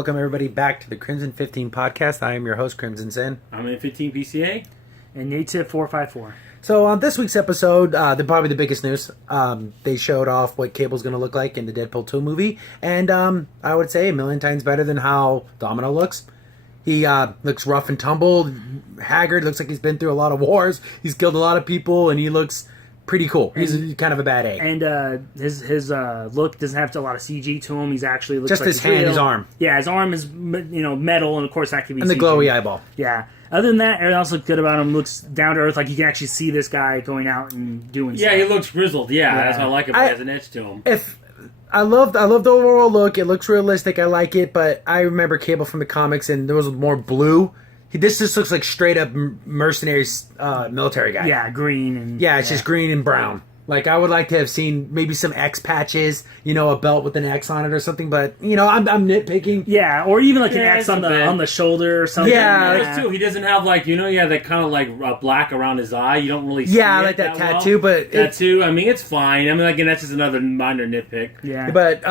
Welcome everybody back to the Crimson 15 podcast. I am your host, Crimson Sin. I'm in 15 PCA. And Native 454. So on this week's episode, probably the biggest news, they showed off what Cable's going to look like in the Deadpool 2 movie. And I would say a million times better than how Domino looks. He looks rough and tumbled, haggard, looks like he's been through a lot of wars. He's killed a lot of people, and he looks pretty cool. He's kind of a bad egg. And his look doesn't have a lot of CG to him. He's actually looks Just like his hand, real. his arm. Yeah, his arm is metal, and of course that could be And the CG. glowy eyeball. Yeah. Other than that, everything else looks good about him. Looks down to earth, like you can actually see this guy going out and doing stuff. Yeah, he looks grizzled. Yeah, Yeah. that's what I like about it. He has an edge to him. I love the overall look. It looks realistic. I like it, but I remember Cable from the comics, and there was more blue. This just looks like straight up mercenaries, military guy. Yeah, green and Yeah, it's just green and brown. Like, I would like to have seen maybe some X patches, a belt with an X on it or something, but, I'm nitpicking. Yeah, or even like an Yeah, X on it's the shoulder or something. Yeah. There's too. He doesn't have that kind of like black around his eye. You don't really see Yeah, I it like that well. tattoo, but... Tattoo, I mean, it's fine. I mean, again, that's just another minor nitpick. Yeah. But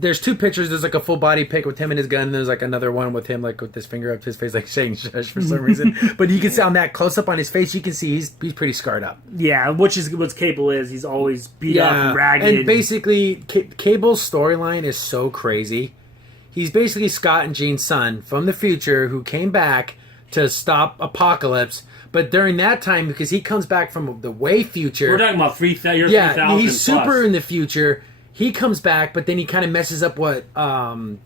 there's two pictures. There's like a full body pic with him and his gun. And there's like another one with him like with his finger up to his face, like saying shush for some reason. But you can see on that close up on his face, you can see he's pretty scarred up. Yeah, which is what Cable is. He's always beat up and ragged. And basically, Cable's storyline is so crazy. He's basically Scott and Jean's son from the future who came back to stop Apocalypse. But during that time, because he comes back from the way future... We're talking about 3,000 Yeah, he's plus. super in the future. He comes back, but then he kind of messes up what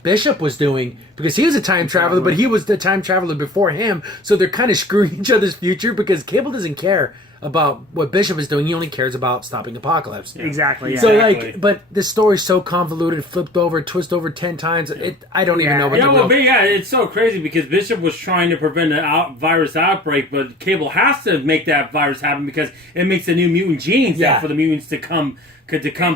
Bishop was doing because he was a time traveler, but he was the time traveler before him. So they're kind of screwing each other's future because Cable doesn't care about what Bishop is doing. He only cares about stopping Apocalypse. Exactly. Yeah. So Exactly. but the story's so convoluted, flipped over, twisted over 10 times. I don't even know what to do. It's so crazy because Bishop was trying to prevent a virus outbreak, but Cable has to make that virus happen because it makes the new mutant genes for the mutants to come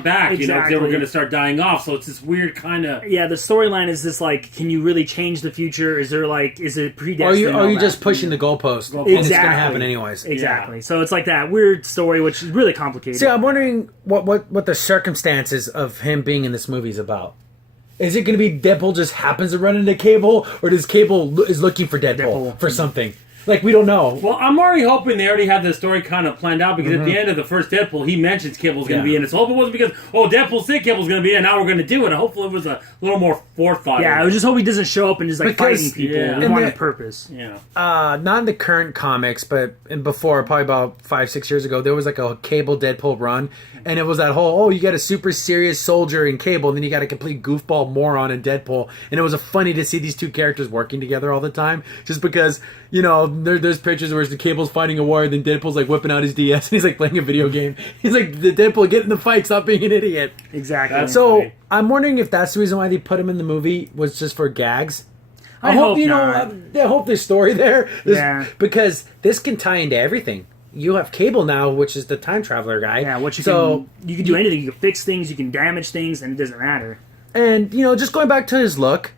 back. Because they were going to start dying off. So it's this weird kind of Yeah, the storyline is this can you really change the future? Is it predestined? Or are you just pushing the goalpost? And it's going to happen anyways. Exactly. So it's like that weird story, which is really complicated. See, I'm wondering what the circumstances of him being in this movie is about. Is it going to be Deadpool just happens to run into Cable, or does Cable is looking for Deadpool for something? Like, we don't know. Well, I'm already hoping they already have the story kind of planned out because at the end of the first Deadpool, he mentions Cable's going to be in it. So I hope it wasn't because, Deadpool said Cable's going to be in it, now we're going to do it. Hopefully it was a little more forethought. Yeah, I just hope he doesn't show up and just fighting people and on purpose. Yeah. Not in the current comics, but before, probably about 5-6 years ago, there was like a Cable Deadpool run, and it was that whole, you got a super serious soldier in Cable, and then you got a complete goofball moron in Deadpool, and it was funny to see these two characters working together all the time, just because, there's pictures where the Cable's fighting a war, and then Deadpool's like whipping out his DS, and he's like playing a video game. He's like, the Deadpool, get in the fight, stop being an idiot. Exactly. So, I'm wondering if that's the reason why they put him in the movie, was just for gags. I hope not. I hope there's story there. Yeah. Because this can tie into everything. You have Cable now, which is the time traveler guy. Yeah, you can do anything. You can fix things, you can damage things, and it doesn't matter. And, just going back to his look,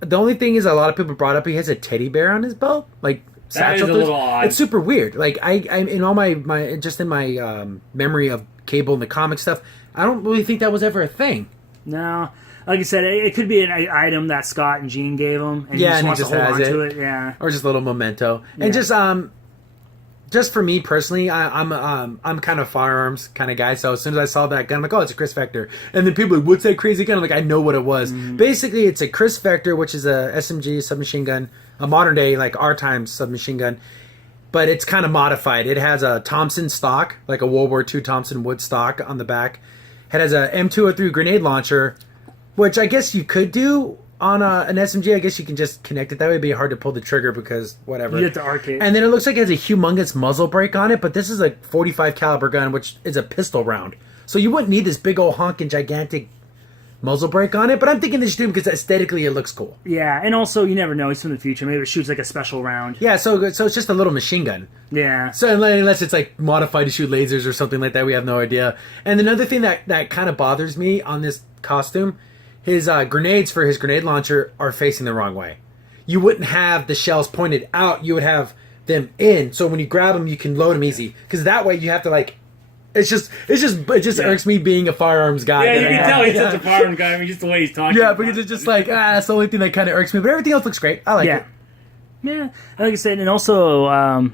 the only thing is a lot of people brought up he has a teddy bear on his belt. Like, that is a little odd. It's super weird. Like, I in all my just in my memory of Cable and the comic stuff, I don't really think that was ever a thing. No. Like I said, it could be an item that Scott and Jean gave him, and he just wants to hold on to it. Yeah. Or just a little memento. Yeah. And just for me personally, I'm kind of firearms kind of guy. So as soon as I saw that gun, I'm like, oh, it's a Chris Vector. And then people are like, what's that crazy gun? I'm like, I know what it was. Basically, it's a Chris Vector, which is a SMG submachine gun, a modern day, like our time submachine gun. But it's kind of modified. It has a Thompson stock, like a World War II Thompson wood stock on the back. It has a M203 grenade launcher, which I guess you could do on an SMG. I guess you can just connect it that way. It'd be hard to pull the trigger because whatever. You have to arc it. And then it looks like it has a humongous muzzle brake on it, but this is a 45 caliber gun, which is a pistol round. So you wouldn't need this big old honking gigantic muzzle brake on it, but I'm thinking they should do it because aesthetically it looks cool. Yeah, and also you never know. He's from the future. Maybe it shoots like a special round. Yeah, so it's just a little machine gun. Yeah. So unless it's like modified to shoot lasers or something like that, we have no idea. And another thing that kind of bothers me on this costume, his grenades for his grenade launcher are facing the wrong way. You wouldn't have the shells pointed out. You would have them in, so when you grab them, you can load them easy. Because that way you have to It just irks me being a firearms guy. Yeah, you can tell he's such a firearms guy. I mean, just the way he's talking. Yeah, because it's just like that's the only thing that kind of irks me. But everything else looks great. I like it. Yeah, like I said, and also,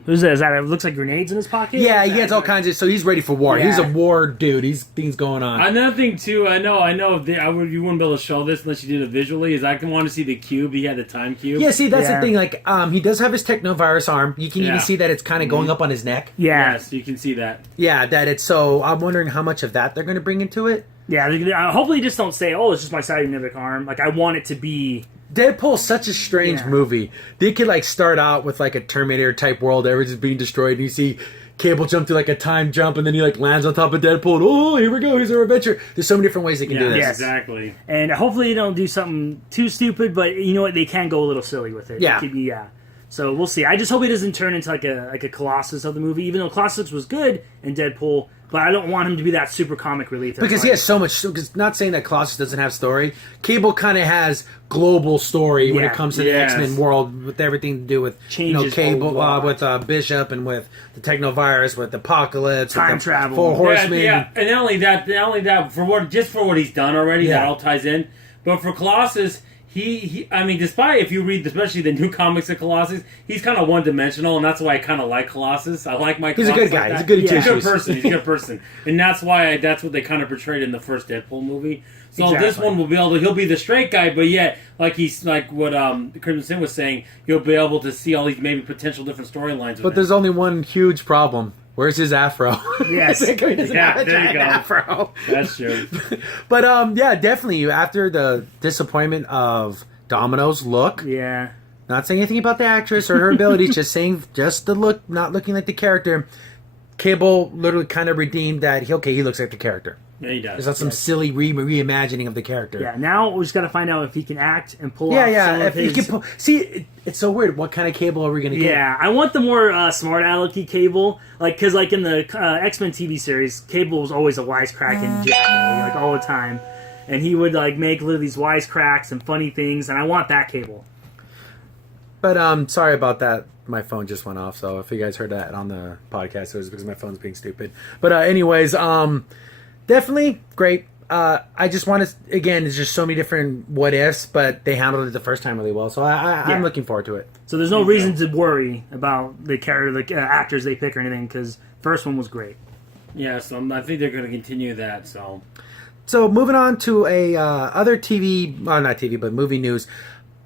who's that? Is that? It looks like grenades in his pocket. Yeah, he has all kinds of. So he's ready for war. Yeah. He's a war dude. He's things going on. Another thing too, I know. You wouldn't be able to show this unless you did it visually. Is I can want to see the cube. He had the time cube. Yeah, see, that's the thing. Like, he does have his technovirus arm. You can even see that it's kind of going up on his neck. Yeah. Yes, you can see that. Yeah, that it's so. I'm wondering how much of that they're going to bring into it. Yeah, hopefully just don't say, "Oh, it's just my cybernetic arm." Like, I want it to be. Deadpool's such a strange movie. They could like start out with like a Terminator type world, everything's being destroyed, and you see Cable jump through like a time jump, and then he like lands on top of Deadpool. And, oh, here we go! Here's our adventure. There's so many different ways they can do this. Yes. Exactly. And hopefully they don't do something too stupid, but you know what? They can go a little silly with it. Yeah. It could be, So we'll see. I just hope it doesn't turn into like a Colossus of the movie, even though Colossus was good in Deadpool. But I don't want him to be that super comic relief. Because he has so much. Because not saying that Colossus doesn't have story. Cable kind of has global story when it comes to the X-Men world, with everything to do with Cable, with Bishop, and with the Technovirus, with Apocalypse, time with the travel, Four Horsemen. Yeah, and not only that, for what he's done already, that all ties in. But for Colossus. I mean, despite if you read especially the new comics of Colossus, he's kind of one-dimensional, and that's why I kind of like Colossus. I like my He's Colossus a good guy. Like he's a good He's a good person. He's a good person, and that's why that's what they kind of portrayed in the first Deadpool movie. So this one will be able to. He'll be the straight guy, but yet, like what Crimson Sin was saying, you'll be able to see all these maybe potential different storylines. But there's only one huge problem. Where's his afro? Yes. He doesn't have a there you giant go. afro. That's true. But definitely after the disappointment of Domino's look. Yeah. Not saying anything about the actress or her abilities, just saying just the look, not looking like the character. Cable literally kind of redeemed that. He looks like the character. Yeah, he does. There's not some silly reimagining of the character. Yeah. Now we just got to find out if he can act and pull off. Yeah. Some of If his... he can see, it's so weird. What kind of Cable are we going to get? Yeah, I want the more smart alecky Cable, because in the X-Men TV series, Cable was always a wisecracking jack, all the time. And he would make literally these wisecracks and funny things, and I want that Cable. But sorry about that. My phone just went off, so if you guys heard that on the podcast, it was because my phone's being stupid. But anyways, definitely great. I just want to, again, there's just so many different what ifs, but they handled it the first time really well. So I'm looking forward to it. So there's no reason to worry about the actors they pick or anything, because first one was great. Yeah, so I think they're going to continue that. So moving on to other TV, well, not TV, but movie news.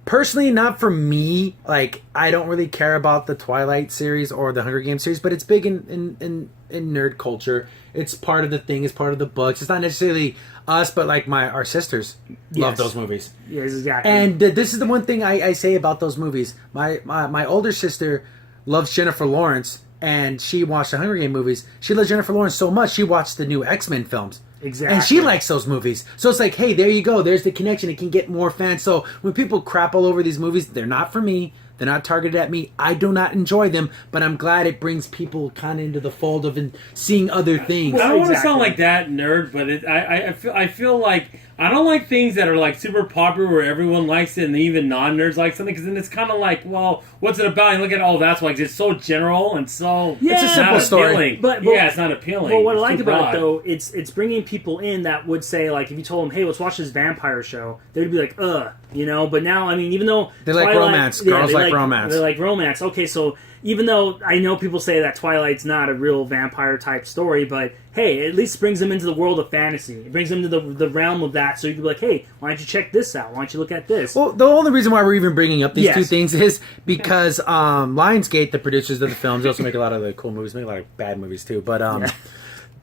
Personally, not for me. I don't really care about the Twilight series or the Hunger Games series, but it's big in nerd culture. It's part of the thing. It's part of the books. It's not necessarily us, but our sisters love those movies. Yes, exactly. And this is the one thing I say about those movies. My older sister loves Jennifer Lawrence, and she watched the Hunger Games movies. She loves Jennifer Lawrence so much, she watched the new X-Men films. Exactly. And she likes those movies. So it's like, hey, there you go. There's the connection. It can get more fans. So when people crap all over these movies, they're not for me. They're not targeted at me. I do not enjoy them, but I'm glad it brings people kind of into the fold of seeing other things. I don't want to sound like that nerd, but I feel like I don't like things that are super popular where everyone likes it and even non-nerds like something, because then it's kind of like, well, what's it about? And look at that's why it's so general and so it's a simple story. Appealing. But it's not appealing. Well, what I like too about broad. it though, it's bringing people in that would say if you told them, hey, let's watch this vampire show, they would be like, But now, I mean, even though they like romance, girls like romance. They like romance. Okay, so even though I know people say that Twilight's not a real vampire type story, but hey, at least brings them into the world of fantasy. It brings them to the realm of that, so you can be like, hey, why don't you check this out? Why don't you look at this? Well, the only reason why we're even bringing up these two things is because Lionsgate, the producers of the films, they also make a lot of the cool movies, make a lot of bad movies too, but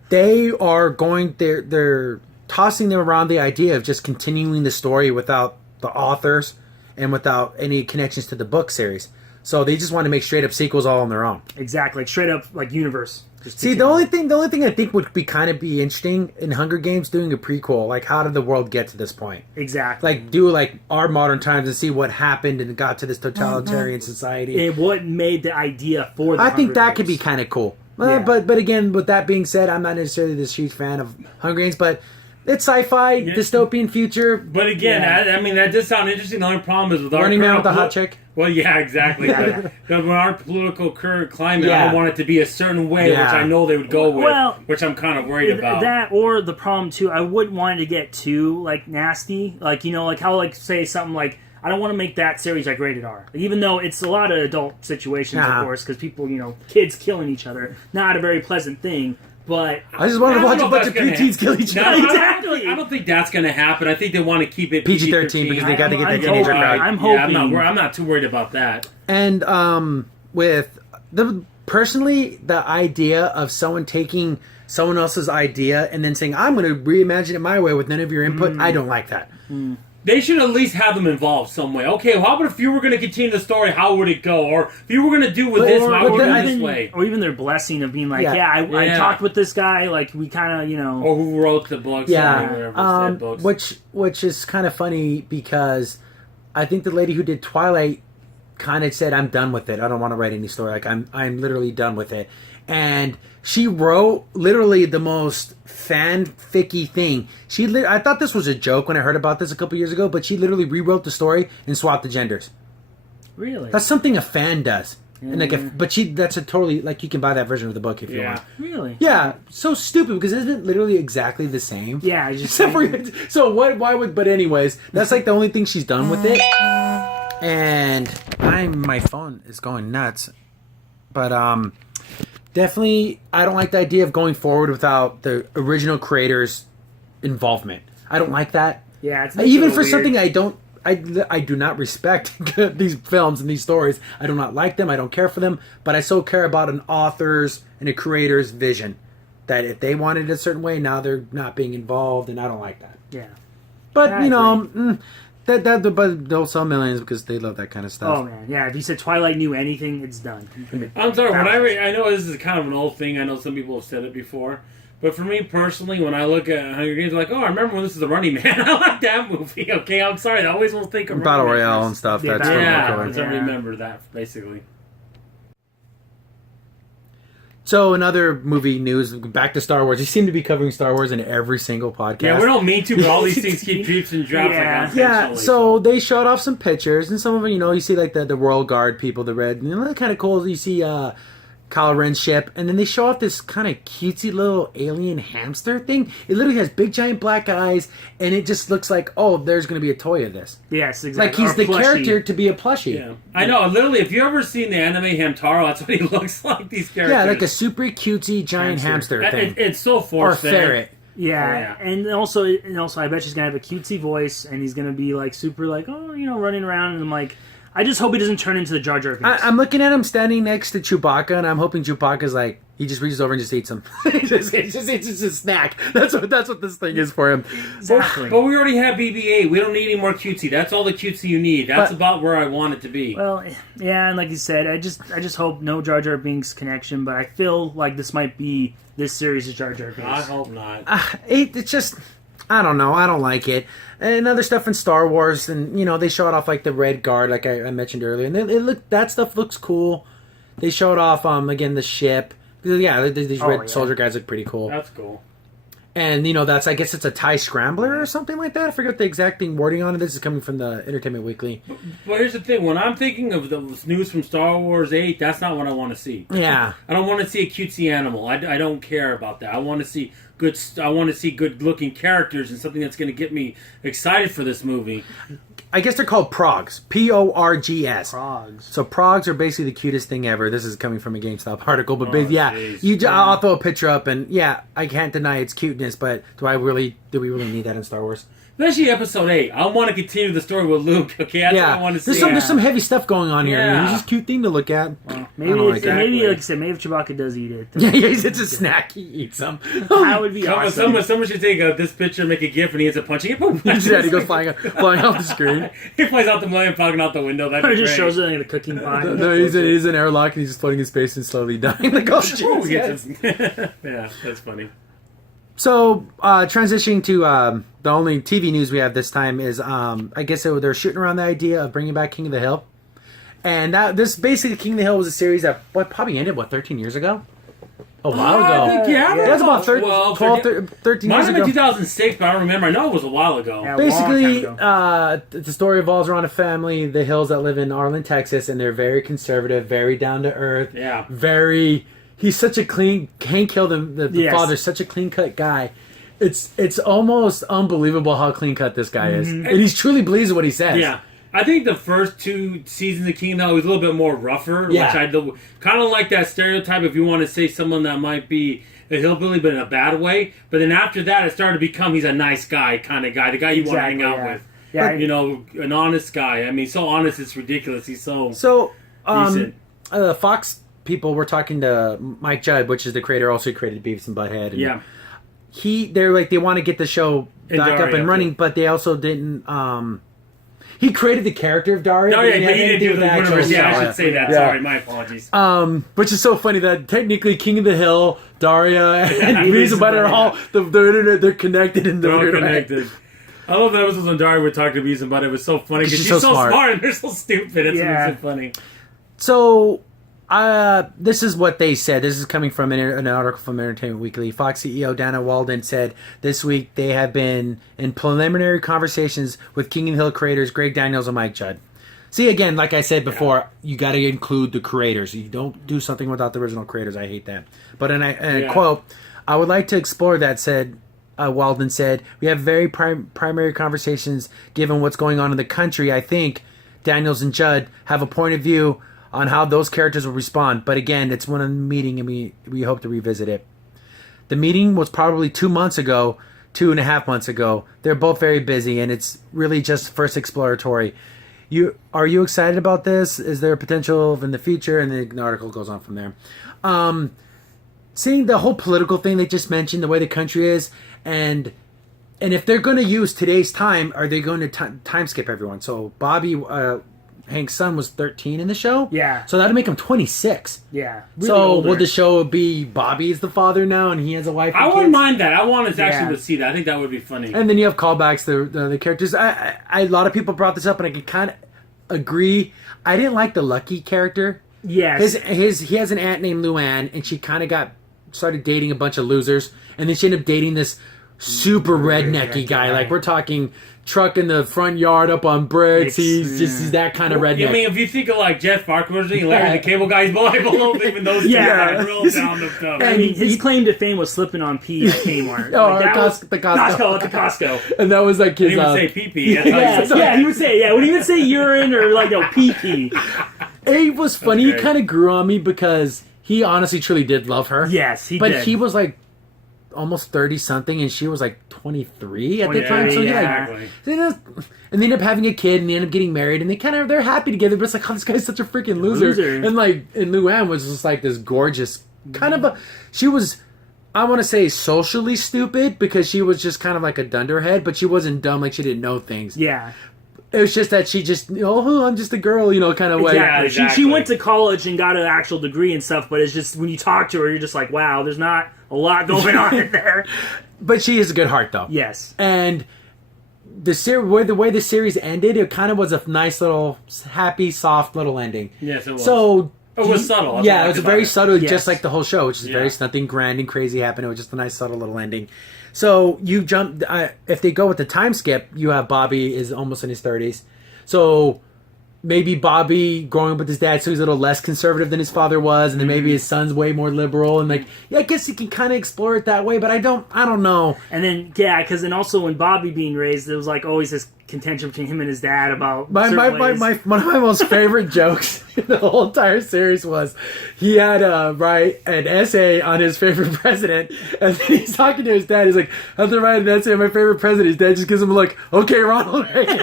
they are they're tossing them around the idea of just continuing the story without the authors and without any connections to the book series. So they just want to make straight up sequels all on their own. Exactly, straight up universe. See, the only thing I think would be interesting in Hunger Games, doing a prequel, how did the world get to this point? Exactly. Do our modern times and see what happened and got to this totalitarian society. And what made the idea for the I think that Games. could be kind of cool. But again, with that being said, I'm not necessarily this huge fan of Hunger Games, but It's sci-fi, dystopian future. But again, I mean, that does sound interesting. The only problem is with our Running Man with a hot chick. Well, yeah, exactly. But with our political current climate, I don't want it to be a certain way, which I know they would go with, which I'm kind of worried about. That, or the problem too, I wouldn't want it to get too like nasty, like like how say something like. I don't want to make that series like rated R, even though it's a lot of adult situations, of course, because people, kids killing each other, not a very pleasant thing. But I just want to watch a bunch of preteens kill each other. Exactly. I don't think that's going to happen. I think they want to keep it PG-13 because they got to get the teenager crowd. I'm hoping. I'm not too worried about that. And personally, the idea of someone taking someone else's idea and then saying, "I'm going to reimagine it my way with none of your input," I don't like that. They should at least have them involved some way. Okay, well, how about if you were going to continue the story, how would it go? Or if you were going to do with this, how would it go this way? Or even their blessing of being like, I talked with this guy, like we kind of, Or who wrote the books. Which is kind of funny because I think the lady who did Twilight kind of said, "I'm done with it. I don't want to write any story. Like I'm literally done with it." And she wrote literally the most fanficky thing. I thought this was a joke when I heard about this a couple years ago, but she literally rewrote the story and swapped the genders. Really? That's something a fan does. And that's a totally, like, you can buy that version of the book if you want. Really? Yeah, so stupid because isn't it literally exactly the same? Yeah, just but anyways, that's like the only thing she's done with it. And my phone is going nuts. But definitely, I don't like the idea of going forward without the original creators' involvement. I don't like that. Yeah, it's even for weird. Something I do not respect these films and these stories. I do not like them. I don't care for them. But I so care about an author's and a creator's vision. That if they wanted it a certain way, now they're not being involved, and I don't like that. Yeah. But but they'll sell millions because they love that kind of stuff. Oh man, yeah. If you said Twilight knew anything, it's done. I'm sorry. When I know this is kind of an old thing. I know some people have said it before. But for me personally, when I look at Hunger Games, I'm like, oh, I remember when this is the Running Man. I like that movie. Okay, I'm sorry. I always will think of Battle Royale and stuff. Yeah, that's I remember that basically. So, another movie news, back to Star Wars. You seem to be covering Star Wars in every single podcast. Yeah, we don't mean to, but all these things keep creeps and drops so they showed off some pictures, and some of them, you see like the Royal Guard people, the red, they're kind of cool. You see Kylo Ren's ship, and then they show off this kind of cutesy little alien hamster thing. It literally has big giant black eyes, and it just looks like, oh, there's going to be a toy of this. Yes, exactly. Like he's the character to be a plushie. Yeah, I know. Literally, if you ever seen the anime Hamtaro, that's what he looks like. These characters. Yeah, like a super cutesy giant hamster thing. It's so forced. Or ferret. Yeah, and also, I bet she's gonna have a cutesy voice, and he's gonna be like super, like, running around, and I'm like. I just hope he doesn't turn into the Jar Jar Binks. I'm looking at him standing next to Chewbacca, and I'm hoping Chewbacca's like, he just reaches over and just eats him. It's just a snack. That's what this thing is for him. Exactly. But we already have BB-8. We don't need any more cutesy. That's all the cutesy you need. That's about where I want it to be. Well, yeah, and like you said, I just hope no Jar Jar Binks connection, but I feel like this might be this series' Jar Jar Binks. I hope not. It's just... I don't know. I don't like it. And other stuff in Star Wars, and they showed off like the Red Guard, like I mentioned earlier, and that stuff looks cool. They showed off again the ship. Yeah, these red soldier guys look pretty cool. That's cool. And I guess it's a TIE Scrambler or something like that. I forget the exact wording on it. This is coming from the Entertainment Weekly. But here's the thing: when I'm thinking of the news from Star Wars 8, that's not what I want to see. Yeah, I don't want to see a cutesy animal. I don't care about that. I want to see good looking characters and something that's going to get me excited for this movie. I guess they're called Progs. Porgs. Progs. So Progs are basically the cutest thing ever. This is coming from a GameStop article, but geez. I'll throw a picture up, and I can't deny its cuteness. But do we really need that in Star Wars? Especially Episode 8. I want to continue the story with Luke. Okay, that's what I want to see. There's some heavy stuff going on here. It's just a cute thing to look at. Well, maybe like I said, maybe if Chewbacca does eat it. It's a snack. He eats them. That would be awesome. Someone should take this picture, make a GIF, and he ends up punching it. Boom. He goes flying off the screen. He flies out the Millennium Falcon out the window. That just shows it in a cooking pot. No, he's in airlock and he's just floating in space and slowly dying. Like, oh, yeah, that's funny. So, transitioning to the only TV news we have this time is, I guess they're shooting around the idea of bringing back King of the Hill. And this basically, King of the Hill was a series that probably ended, 13 years ago? a while I ago. think, yeah. That's about 12, 13 Might years have been ago. 2006, but I don't remember. I know it was a while ago. Yeah. Basically, long time the story revolves around a family, the Hills, that live in Arlen, Texas, and they're very conservative, very down to earth. Yeah. He's such a clean. Hank Hill, the Yes. father's such a clean cut guy. It's almost unbelievable how clean cut this guy is, and he's truly believes what he says. Yeah. I think the first 2 seasons of King though was a little bit more rougher, Yeah. which I kind of like that stereotype. If you want to say someone that might be a hillbilly, but in a bad way. But then after that, it started to become he's a nice guy kind of guy, the guy you want to hang out with. Yeah, You know, an honest guy. I mean, so honest it's ridiculous. He's so So, decent. Fox people were talking to Mike Judd, which is the creator, also created Beavis and Butthead. And Yeah. they're like they want to get the show And back up Daria, and running, too. but they also didn't. He created the character of Daria. Oh, yeah, didn't but have he didn't anything do with the actual universe. Yeah, I show. should say that. Yeah. Sorry, my apologies. Which is so funny that technically King of the Hill, Daria, and Beavis Beavis and and Butthead are all they're connected in the They're all weird way. connected. I love that episodes when Daria would talk to Beavis and Butthead. It was so funny because She's she's so so smart. smart and they're so stupid. It's Yeah. so funny. So, this is what they said. This is coming from an article from Entertainment Weekly. Fox CEO Dana Walden said this week they have been in preliminary conversations with King of the Hill creators Greg Daniels and Mike Judd. See, again, like I said before, you got to include the creators. You don't do something without the original creators. I hate that. But in a quote, I would like to explore that, said Walden said, we have very primary conversations given what's going on in the country. I think Daniels and Judd have a point of view on how those characters will respond. But again, it's one meeting and we hope to revisit it. The meeting was probably 2 months ago, 2.5 months ago. They're both very busy and it's really just first exploratory. Are you excited about this? Is there a potential in the future? And the article goes on from there. Seeing the whole political thing they just mentioned, the way the country is, and if they're going to use today's time, are they going to time skip everyone? So Bobby, Hank's son, was 13 in the show. Yeah. So that'd make him 26. Yeah. Really So older. would the show be Bobby is the father now, and he has a wife? And I wouldn't kids? mind that. I wanted to Yeah. actually see that. I think that would be funny. And then you have callbacks to the characters. A lot of people brought this up, and I can kind of agree. I didn't like the Lucky character. Yes. He has an aunt named Luann, and she kind of started dating a bunch of losers, and then she ended up dating this super rednecky guy. Like, we're talking truck in the front yard up on bricks. He's that kind of redneck. I mean, if you think of like Jeff Foxworthy and Larry the Cable Guy's Bible, even those two Yeah. are real down to stuff. I mean, his claim to fame was slipping on pee at Kmart. Oh, Like, that was- the Costco. at the Costco. And that was like his. He would say pee-pee. That's how Yeah, he said yeah, he would say, when he would say urine or like, pee. It was funny. He Okay. kind of grew on me because he honestly, truly did love her. Yes, he but did. he was like almost 30 something, and she was like 23 at the 23, time. So yeah. and they end up having a kid, and they end up getting married, and they're happy together. But it's like, oh, this guy's such a freaking loser. And Luann was just like this gorgeous kind of she was. I want to say socially stupid because she was just kind of like a dunderhead, but she wasn't dumb, like she didn't know things. Yeah. It was just that she just, I'm just a girl, kind of way. Exactly. exactly. She went to college and got an actual degree and stuff, but it's just when you talk to her, you're just like, wow, there's not a lot going on in there. But she has a good heart, though. Yes. And the way the series ended, it kind of was a nice little, happy, soft little ending. Yes, it was. So It was subtle. That's Yeah, what I it was liked very about it. subtle, Yes. just like the whole show, which is Yeah. nothing grand and crazy happened. It was just a nice, subtle little ending. So you jump. If they go with the time skip, you have Bobby is almost in his 30s. So maybe Bobby growing up with his dad, so he's a little less conservative than his father was, and then maybe his son's way more liberal. And I guess you can kind of explore it that way. But I don't know. And then, because then also when Bobby being raised, there was like always this contention between him and his dad about One of my most favorite jokes in the whole entire series was he had write an essay on his favorite president, and then he's talking to his dad. He's like, "I have to write an essay on my favorite president." His dad just gives him a look. Okay, Ronald Reagan.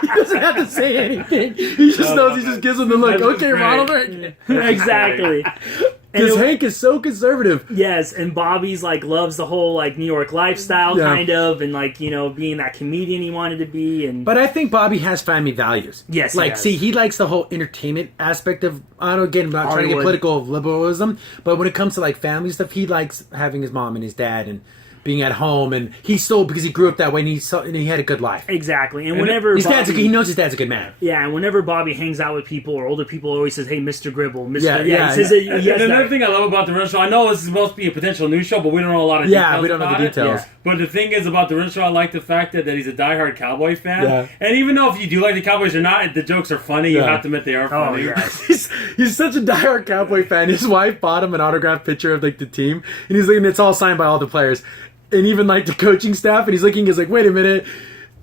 He doesn't have to say anything. He just knows. He just gives him the look. That's Okay, great. Ronald Reagan. Exactly. Because Hank is so conservative. Yes, and Bobby's like loves the whole like New York lifestyle Yeah. kind of, and like being that comedian he wanted to be, and But I think Bobby has family values. Yes, he like does. see, he likes the whole entertainment aspect of. I don't get. I'm not trying to get Hollywood. political of liberalism, but when it comes to like family stuff, he likes having his mom and his dad and being at home, and he's still because he grew up that way, and he had a good life. Exactly. And whenever he knows his dad's a good man. Yeah, and whenever Bobby hangs out with people or older people, always says, "Hey, Mr. Gribble, Mr." Yeah. He says and another thing I love about the Ren Show, I know this is supposed to be a potential news show, but we don't know a lot of details. Yeah, we don't know the details. Yeah. But the thing is about the Ren Show, I like the fact that he's a diehard Cowboy fan. Yeah. And even though if you do like the Cowboys or not, the jokes are funny. You have to admit they are funny. Oh, yeah. he's such a diehard Cowboy fan. His wife bought him an autographed picture of like the team, and he's like, and it's all signed by all the players, and even like the coaching staff. And he's looking, he's like, wait a minute.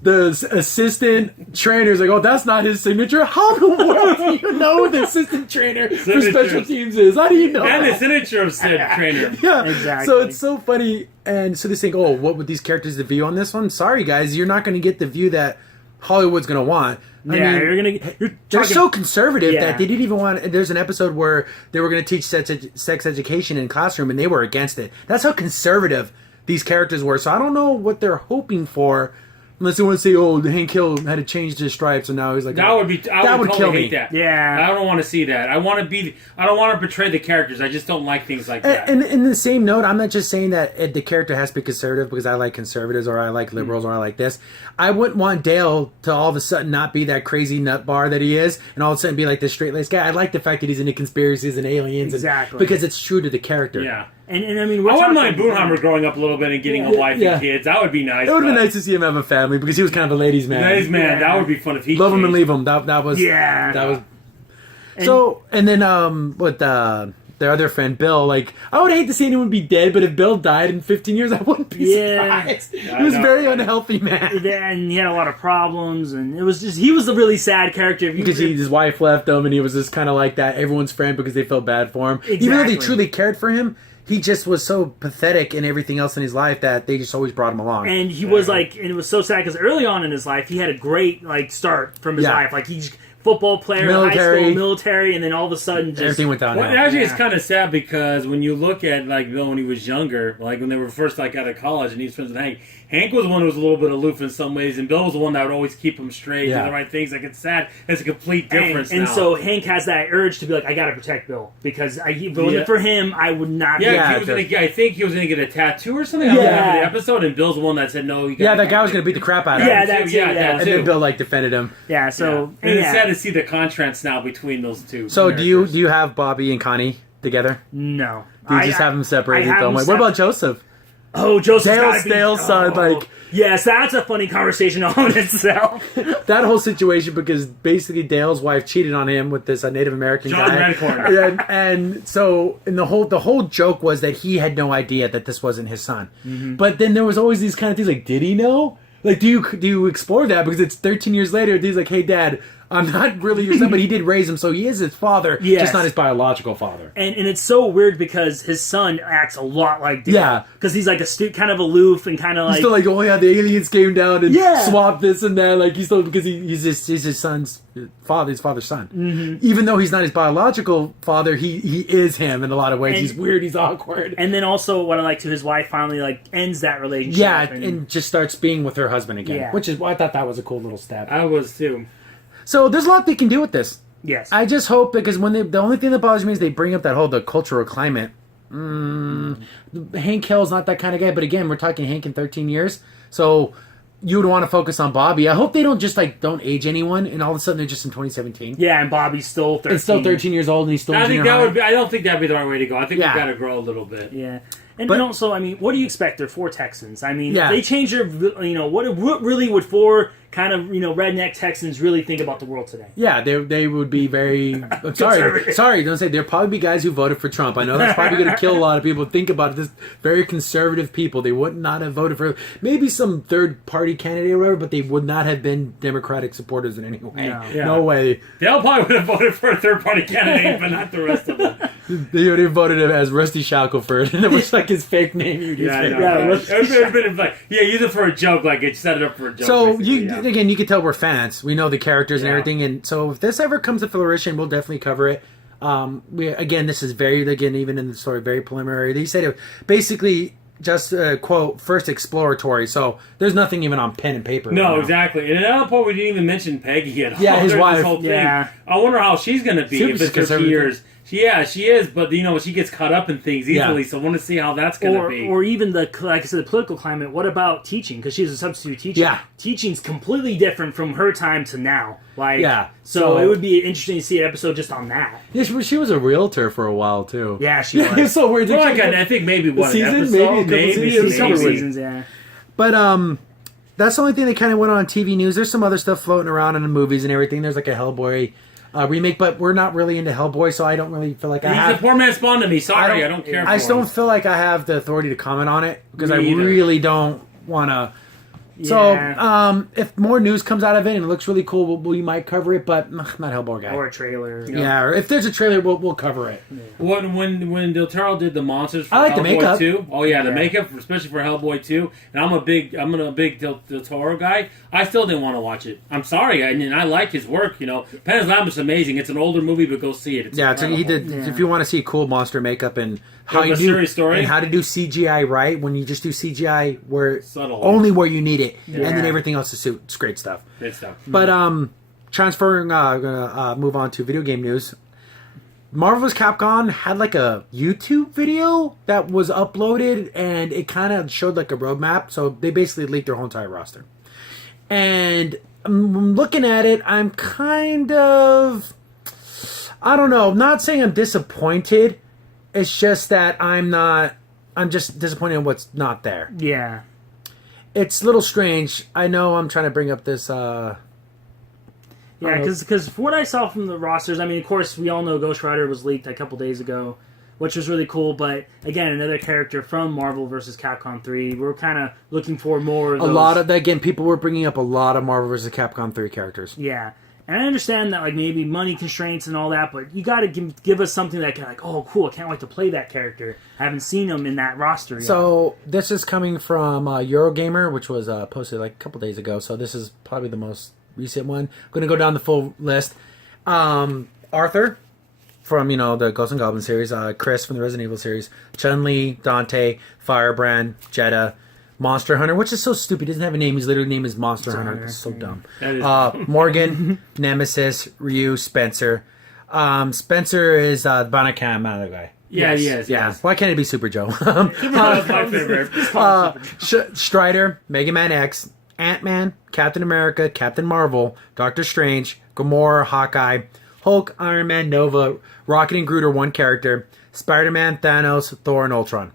The assistant trainer is like, oh, that's not his signature. How in the world do you know who the assistant trainer for special teams is? How do you know? And that? the signature of said trainer. Yeah, exactly. So it's so funny. And so they think, oh, what would these characters the view on this one? Sorry, guys, you're not going to get the view that Hollywood's going to want. They're so conservative that they didn't even want. There's an episode where they were going to teach sex education in classroom, and they were against it. That's how conservative these characters were. So I don't know what they're hoping for. Unless they want to say, oh, Hank Hill had to change his stripes, and now he's like, that would be. I would totally hate that. Yeah, I don't want to see that. I don't want to portray the characters. I just don't like things like that. And in the same note, I'm not just saying that the character has to be conservative because I like conservatives or I like liberals or I like this. I wouldn't want Dale to all of a sudden not be that crazy nut bar that he is, and all of a sudden be like this straight laced guy. I like the fact that he's into conspiracies and aliens, because it's true to the character. Yeah. And I mean, I wouldn't mind Boomheimer growing up a little bit and getting a wife and kids. That would be nice. It would have been nice to see him have a family because he was kind of a ladies' man. Ladies' man, that would be fun if he love him and leave him. That was so. And then with their other friend Bill, like I would hate to see anyone be dead, but if Bill died in 15 years, I wouldn't be surprised. He was a very unhealthy man, and he had a lot of problems, and it was just he was a really sad character because his wife left him, and he was just kind of like that everyone's friend because they felt bad for him, even though they truly cared for him. He just was so pathetic in everything else in his life that they just always brought him along. And he was like, and it was so sad because early on in his life, he had a great start from his life. Like he's football player, military. High school, military, and then all of a sudden just everything went downhill. Well, actually, it's kind of sad because when you look at Bill when he was younger, like when they were first out of college and he was friends with Hank. Hank was the one who was a little bit aloof in some ways, and Bill was the one that would always keep him straight, do the right things. Like it's sad. It's a complete difference. And so Hank has that urge to be like, I got to protect Bill because if it wasn't for him, I would not. I think he was going to get a tattoo or something. I don't remember the episode, and Bill's the one that said no. That guy was going to beat the crap out of him. That too. And then Bill defended him. Yeah. So and it's sad to see the contrast now between those two. So do you have Bobby and Connie together? No. Do you just have them separated? What about Joseph? Oh, Joseph Dale's son, yes, that's a funny conversation on itself. That whole situation, because basically Dale's wife cheated on him with this Native American guy. and so the whole joke was that he had no idea that this wasn't his son. Mm-hmm. But then there was always these kind of things like, did he know? Like, do you explore that? Because it's 13 years later, he's like, hey, Dad, I'm not really your son, but he did raise him, so he is his father, just not his biological father. And it's so weird because his son acts a lot like Dale. Yeah. Because he's like kind of aloof and kind of like... He's still like, oh yeah, the aliens came down and swapped this and that. Like, he's still, because he's his son's father, his father's son. Mm-hmm. Even though he's not his biological father, he is him in a lot of ways. He's weird, he's awkward. And then also, what I like too, his wife finally ends that relationship. Yeah, and just starts being with her husband again. Yeah. Which is why I thought that was a cool little step. I was too. So there's a lot they can do with this. Yes. I just hope, because the only thing that bothers me is they bring up the cultural climate. Hank Hill's not that kind of guy, but again, we're talking Hank in 13 years. So you would want to focus on Bobby. I hope they don't just don't age anyone, and all of a sudden they're just in 2017. Yeah, and Bobby's still 13. It's still 13 years old, and he's still. I don't think that'd be the right way to go. I think we've got to grow a little bit. Yeah. And also, I mean, what do you expect? They're 4 Texans. I mean, they changed their, what really would 4 kind of, redneck Texans really think about the world today? Yeah, they would be very... sorry, don't say. There'll probably be guys who voted for Trump. I know that's probably going to kill a lot of people. Think about it. This very conservative people. They would not have voted for maybe some third-party candidate or whatever, but they would not have been Democratic supporters in any way. No way. They'll probably would have voted for a third-party candidate, but not the rest of them. They would have voted him as Rusty Shackelford, and it was like his fake name. Use it for a joke, like it set it up for a joke. So again, you can tell we're fans. We know the characters and everything, and so if this ever comes to fruition, we'll definitely cover it. This is even in the story, very preliminary. They said it basically just quote first exploratory. So there's nothing even on pen and paper. No, right, exactly. And another point, we didn't even mention Peggy at all. Yeah, his wife. Whole thing. Yeah. I wonder how she's going to be if it's 13 years. Yeah, she is, but she gets caught up in things easily. So I want to see how that's going to be. Or even like I said, the political climate. What about teaching? Because she's a substitute teacher. Yeah, teaching's completely different from her time to now. So it would be interesting to see an episode just on that. Yeah, she was a realtor for a while too. Yeah, she was. It's so weird. I think maybe one season, maybe a couple seasons. Yeah. But that's the only thing that kind of went on TV news. There's some other stuff floating around in the movies and everything. There's like a Hellboy remake, but we're not really into Hellboy, so I don't really feel like He's a poor man's Spawn to me. Sorry, I don't care. I just don't feel like I have the authority to comment on it because I really don't want to. Yeah. So, if more news comes out of it and it looks really cool, we might cover it. But I'm not Hellboy guy. Or a trailer. Yeah, or if there's a trailer, we'll cover it. Yeah. When Del Toro did the monsters for I like Hellboy the makeup 2. Oh yeah, the makeup, especially for Hellboy 2. And I'm a big Del Toro guy. I still didn't want to watch it. I'm sorry. I like his work. Pan's Labyrinth's amazing. It's an older movie, but go see it. It's he did. Yeah. If you want to see cool monster makeup and how you do story and how to do CGI right, when you just do CGI subtle, only where you need it, and then everything else is it's great stuff. Great stuff. But transferring, gonna move on to video game news. Marvel vs. Capcom had like a YouTube video that was uploaded, and it kind of showed like a roadmap. So they basically leaked their whole entire roster. And I'm looking at it, I'm kind of, I don't know, not saying I'm disappointed. It's just that I'm just disappointed in what's not there. Yeah. It's a little strange. I know I'm trying to bring up this, Yeah, because what I saw from the rosters, I mean, of course, we all know Ghost Rider was leaked a couple days ago, which was really cool. But again, another character from Marvel vs. Capcom 3. We're kind of looking for more of those. Again, people were bringing up a lot of Marvel vs. Capcom 3 characters. Yeah. And I understand that, like, maybe money constraints and all that, but you got to give us something that can, like, oh, cool, I can't wait to play that character. I haven't seen him in that roster yet. So, this is coming from Eurogamer, which was posted, like, a couple days ago. So, this is probably the most recent one. I'm going to go down the full list. Arthur from, the Ghosts and Goblins series. Chris from the Resident Evil series. Chun-Li, Dante, Firebrand, Jedha. Monster Hunter, which is so stupid. He doesn't have a name. His literal name is Monster Hunter. It's so dumb. Morgan, Nemesis, Ryu, Spencer. Spencer is the Banacam other guy. Yeah, yes. Yeah. Why can't it be Super Joe? Super Joe's my favorite. Strider, Mega Man X, Ant-Man, Captain America, Captain Marvel, Doctor Strange, Gamora, Hawkeye, Hulk, Iron Man, Nova, Rocket and Groot are one character, Spider-Man, Thanos, Thor, and Ultron.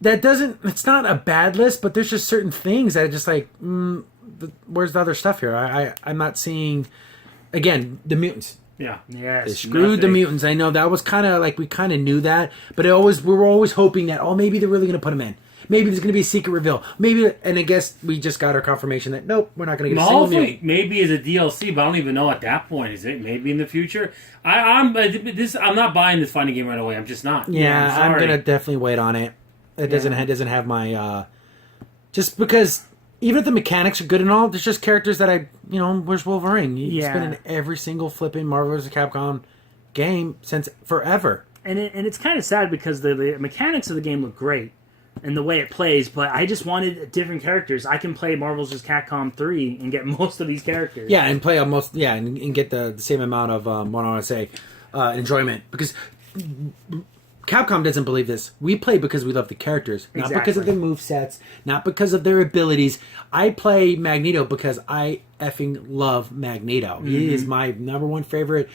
It's not a bad list, but there's just certain things that are just like, where's the other stuff here? I'm not seeing, again, the mutants. Yeah. Yes. They screwed the mutants. I know that was kind of like, we kind of knew that, but we were always hoping that, maybe they're really going to put them in. Maybe there's going to be a secret reveal. Maybe, and I guess we just got our confirmation that, nope, we're not going to get a single mutant. Maybe as a DLC, but I don't even know at that point. Is it? Maybe in the future? I'm not buying this fighting game right away. I'm just not. Yeah, I'm going to definitely wait on it. It doesn't have my just because even if the mechanics are good and all, there's just characters that where's Wolverine? He's been in every single flipping Marvel vs. Capcom game since forever. And it's kind of sad because the mechanics of the game look great and the way it plays, but I just wanted different characters. I can play Marvel vs. Capcom 3 and get most of these characters. Yeah, and play almost and get the same amount of what I want to say enjoyment because Capcom doesn't believe this. We play because we love the characters, not because of their movesets, not because of their abilities. I play Magneto because I effing love Magneto. Mm-hmm. He is my number one favorite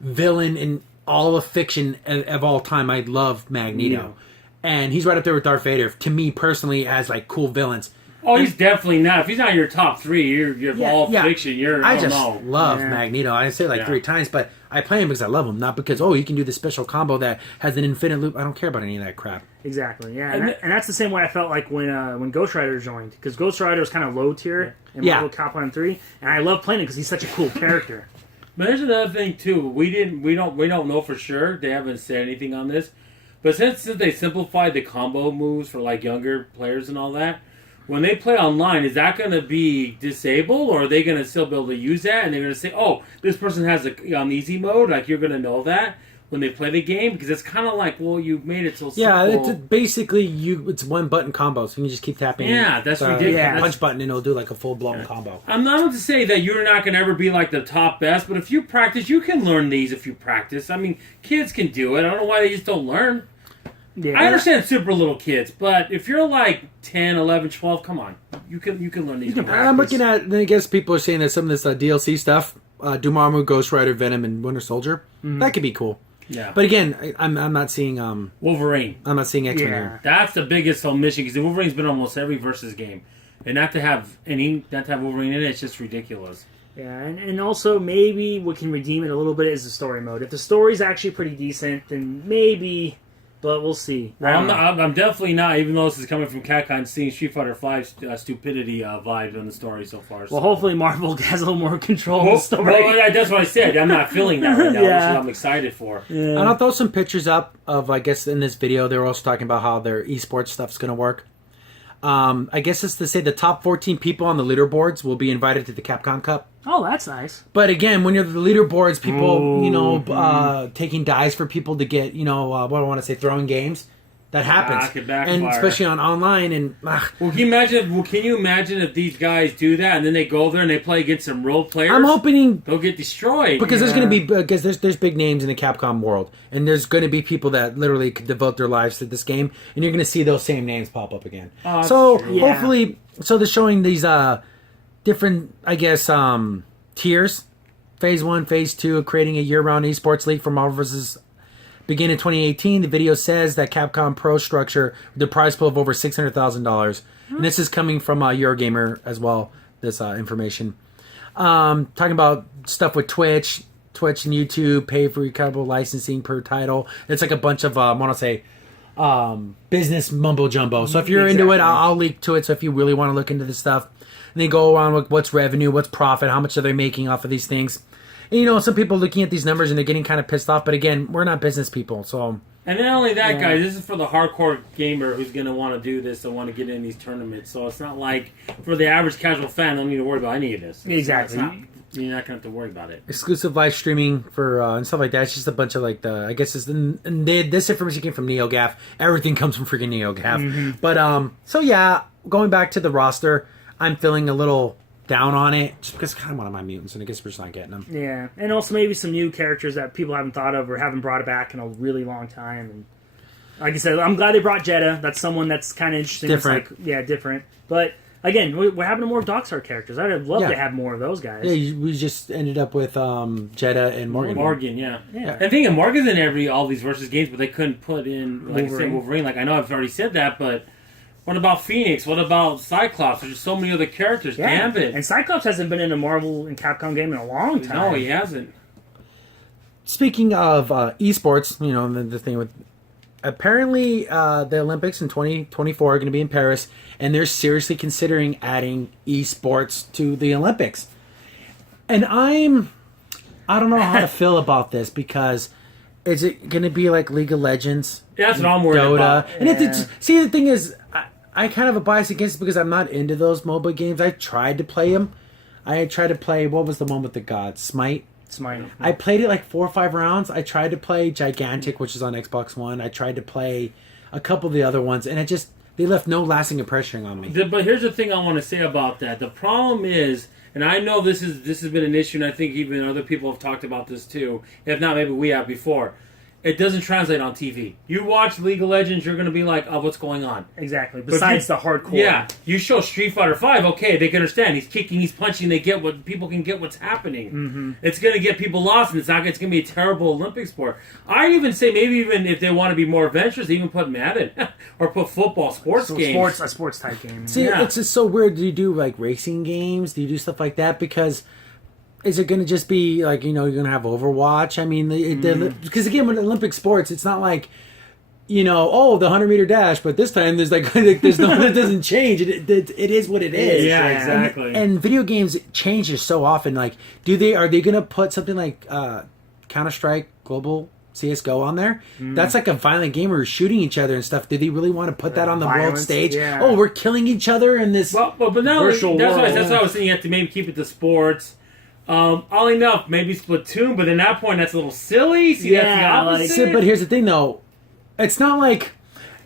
villain in all of fiction of all time. I love Magneto. And he's right up there with Darth Vader. To me, personally, as like cool villains. Oh, he's definitely not. If he's not your top three, you're all fiction. I just love Magneto. I say it 3 times, but I play him because I love him, not because he can do this special combo that has an infinite loop. I don't care about any of that crap. Exactly. Yeah, and that's the same way I felt like when Ghost Rider joined, because Ghost Rider was kind of low tier in Marvel Capcom 3, and I love playing it because he's such a cool character. But there's another thing too. We don't know for sure. They haven't said anything on this, but since they simplified the combo moves for like younger players and all that. When they play online, is that going to be disabled, or are they going to still be able to use that? And they're going to say, "Oh, this person has on easy mode." Like you're going to know that, when they play the game, because it's kind of like, well, you made it so simple. Yeah, it's basically it's one button combo, so you can just keep tapping. Yeah, that's the ridiculous. Punch button and it'll do like a full blown combo. I'm not to say that you're not going to ever be like the top best, but if you practice, you can learn these if you practice. I mean, kids can do it. I don't know why they just don't learn. Yeah. I understand super little kids, but if you're like 10, 11, 12, come on. You can learn these. I'm looking at, I guess people are saying that some of this DLC stuff, Dormammu, Ghost Rider, Venom, and Winter Soldier, that could be cool. Yeah. But again, I'm not seeing Wolverine. I'm not seeing X-Men here. That's the biggest omission, because Wolverine's been almost every versus game. And not to have Wolverine in it, it's just ridiculous. Yeah, and also maybe what can redeem it a little bit is the story mode. If the story's actually pretty decent, then maybe, but we'll see. Well, I'm definitely not, even though this is coming from Capcom, seeing Street Fighter V stupidity vibe in the story so far. Well, hopefully Marvel has a little more control of the story. Well, that's what I said. I'm not feeling that right now, Yeah. which I'm excited for. Yeah. And I'll throw some pictures up of, I guess, in this video, they were also talking about how their esports stuff's going to work. I guess it's to say the top 14 people on the leaderboards will be invited to the Capcom Cup. Oh, that's nice. But again, when you're the leaderboards, people, taking dice for people to get, what do I want to say, throwing games, that happens. That could backfire. And especially on online. And Well, can you imagine if these guys do that and then they go there and they play against some role players? I'm hoping they'll get destroyed. because there's going to be because there's big names in the Capcom world, and there's going to be people that literally could devote their lives to this game, and you're going to see those same names pop up again. Oh, so true. hopefully, they're showing these different, I guess, tiers. Phase 1, Phase 2 of creating a year-round esports league for Marvel vs. Begin in 2018. The video says that Capcom Pro structure the prize pool of over $600,000. And this is coming from Eurogamer as well, this information. Talking about stuff with Twitch and YouTube, pay for recoverable licensing per title. It's like a bunch of, I want to say, business mumbo jumbo. So if you're into it, I'll link to it. So if you really want to look into this stuff, and they go around with what's revenue, what's profit, how much are they making off of these things. And, some people looking at these numbers and they're getting kind of pissed off. But again, we're not business people, so. And not only that, guys, this is for the hardcore gamer who's going to want to do this and want to get in these tournaments. So it's not like for the average casual fan, don't need to worry about any of this. Exactly. You're not going to have to worry about it. Exclusive live streaming for and stuff like that. It's just a bunch of I guess it's this information came from NeoGaf. Everything comes from freaking NeoGaf. Mm-hmm. But so yeah, going back to the roster, I'm feeling a little down on it just because kind of one of my mutants, and I guess we're just not getting them. Yeah, and also maybe some new characters that people haven't thought of or haven't brought it back in a really long time. And like I said, I'm glad they brought Jeddah. That's someone that's kind of interesting. Different. It's different. But again, we're having more Darkstar characters. I'd love to have more of those guys. Yeah, we just ended up with Jeddah and Morgan. Morgan, yeah. I think Morgan's in all these versus games, but they couldn't put in, like I said, Wolverine. Like I know I've already said that, but what about Phoenix? What about Cyclops? There's so many other characters. Yeah. Gambit. And Cyclops hasn't been in a Marvel and Capcom game in a long time. No, he hasn't. Speaking of esports, the thing with apparently the Olympics in 2024 are going to be in Paris, and they're seriously considering adding esports to the Olympics. And I don't know how to feel about this, because is it going to be like League of Legends? Yeah, that's what I'm worried about. And see, the thing is, I kind of have a bias against it because I'm not into those MOBA games. I tried to play them. I tried to play, what was the one with the gods? Smite? I played it like 4 or 5 rounds. I tried to play Gigantic, which is on Xbox One. I tried to play a couple of the other ones, and they left no lasting impression on me. But here's the thing I want to say about that. The problem is, and I know this has been an issue, and I think even other people have talked about this too. If not, maybe we have before. It doesn't translate on TV. You watch League of Legends, you're going to be like, oh, what's going on? Exactly. Besides the hardcore. Yeah. You show Street Fighter V, okay, they can understand. He's kicking, he's punching, people can get what's happening. Mm-hmm. It's going to get people lost, and it's going to be a terrible Olympic sport. I even say maybe even if they want to be more adventurous, even put Madden or put football, sports games. A sports type game. See, it's just so weird. Do you do like racing games? Do you do stuff like that? Because is it going to just be like, you're going to have Overwatch? I mean, because again, with Olympic sports, it's not like, the 100-meter dash, but this time there's there's no, it doesn't change. It is what it is. Yeah, exactly. And video games changes so often. Like, are they going to put something like Counter-Strike Global CSGO on there? That's like a violent game where we're shooting each other and stuff. Did they really want to put that on the world stage? Yeah. Oh, we're killing each other in this but now virtual that's world. why I was saying you have to maybe keep it to sports. All enough, maybe Splatoon, but at that point, that's a little silly. See, that's the Yeah, like- opposite. But here's the thing, though. It's not like...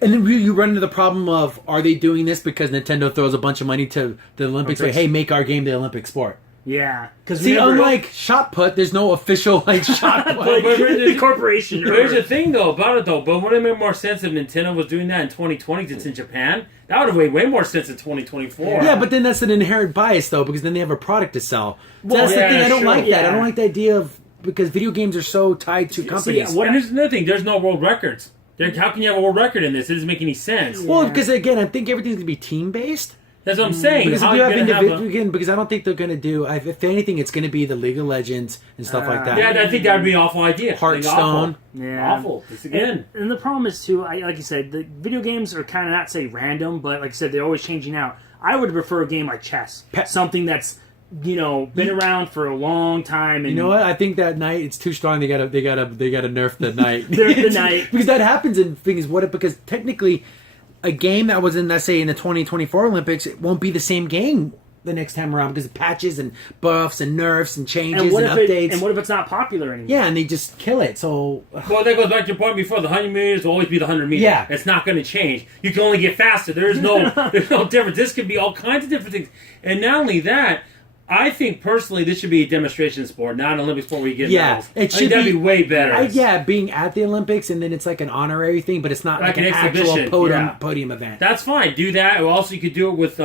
And then you run into the problem of, are they doing this because Nintendo throws a bunch of money to the Olympics? Like, hey, make our game the Olympic sport. Yeah, because See, unlike shot put, there's no official shot put. the corporation. But here's the thing, though, about it, though. But would it make more sense if Nintendo was doing that in 2020 since it's in Japan? That would have made way more sense in 2024. Yeah, but then that's an inherent bias, though, because then they have a product to sell. Well, That's the yeah, thing. I don't sure. like that. I Yeah. don't like the idea of... Because video games are so tied to companies. And here's another thing. There's no world records. How can you have a world record in this? It doesn't make any sense. Well, because, again, I think everything's going to be team-based. That's what I'm saying. Because How if you are have gonna individual... Again, because I don't think they're going to do... If anything, it's going to be the League of Legends and stuff like that. Yeah, I think that would be an awful idea. Hearthstone. Yeah. Awful. This again. And the problem is too, like you said, the video games are kind of not say random, but like I said, they're always changing out. I would prefer a game like chess, something that's been around for a long time. And You know what? I think that knight it's too strong. They gotta nerf the knight. Nerf the knight. Because that happens in things. Because technically, a game that was in, let's say, in the 2024 Olympics, it won't be the same game the next time around because of patches and buffs and nerfs and changes and updates. And what if it's not popular anymore? Yeah, and they just kill it. So Well, that goes back to your point before. The 100 meters will always be the 100 meters. Yeah. It's not going to change. You can only get faster. There's no difference. This could be all kinds of different things. And not only that, I think personally this should be a demonstration sport, not an Olympic sport where you get medals. it I should think that'd be way better. being at the Olympics and then it's like an honorary thing, but it's not Like like, an an actual exhibition, podium event. That's fine. Do that. Or also you could do it with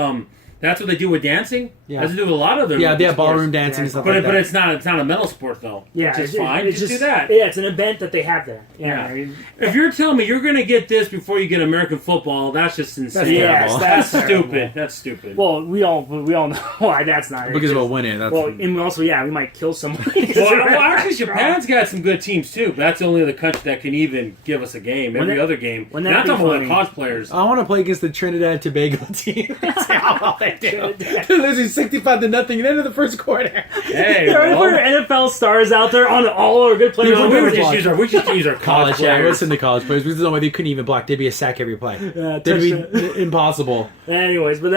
that's what they do with dancing. Yeah. That's what they do with a lot of them. Yeah, they have sports. ballroom dancing and stuff like But that. it's not a medal sport though. Yeah, which is fine. It's just do that. Yeah, it's an event that they have there. Yeah. I mean, If you're telling me you're going to get this before you get American football, that's just insane. terrible. That's terrible. stupid. That's stupid. well, we all know why that's not. because It's we'll just- win it. That's Well, and also, we might kill somebody. Well, actually, Japan's got some good teams too. But that's the only other country that can even give us a game. Wouldn't Every that- other game. wouldn't Not that be talking about the funny? cosplayers. I want to play against the Trinidad and Tobago team. See how well they do. Trinidad. They're losing 65-0 at the end of the first quarter. Hey, There well, are NFL stars out there on all our good players. Yeah, on we the would team. just use our College, yeah. players. Listen to college players. There's no way they couldn't even block. There'd be a sack every play. Yeah, There'd be impossible. Anyways, but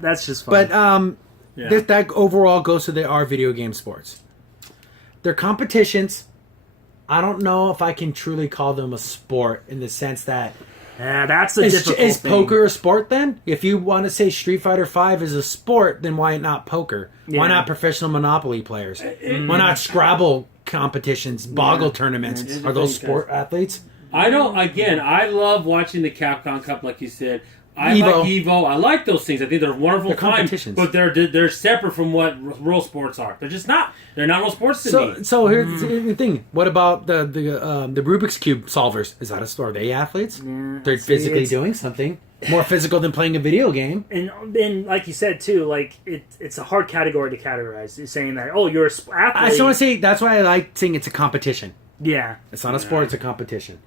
that's just fun. But Yeah. that overall goes to our video game sports. They're competitions. I don't know if I can truly call them a sport in the sense that yeah, that's the difficult is thing. poker a sport then? If you want to say Street Fighter V is a sport, then why not poker? Yeah. Why not professional Monopoly players? Why not Scrabble competitions, Boggle tournaments? Here's the Are those thing, sport athletes? I don't. Again, I love watching the Capcom Cup, like you said. I Evo. like Evo. I like those things. I think they're wonderful They're times, competitions. but they're separate from what real sports are. They're just not. They're not real sports to me. So here's the thing. What about the Rubik's Cube solvers? Is that a sport? Are they athletes? Yeah, They're see, physically it's- doing something more physical than playing a video game. And like you said too, like it's a hard category to categorize. You're saying that you're a athlete. I just want to say that's why I like saying it's a competition. yeah. It's not a sport; it's a competition.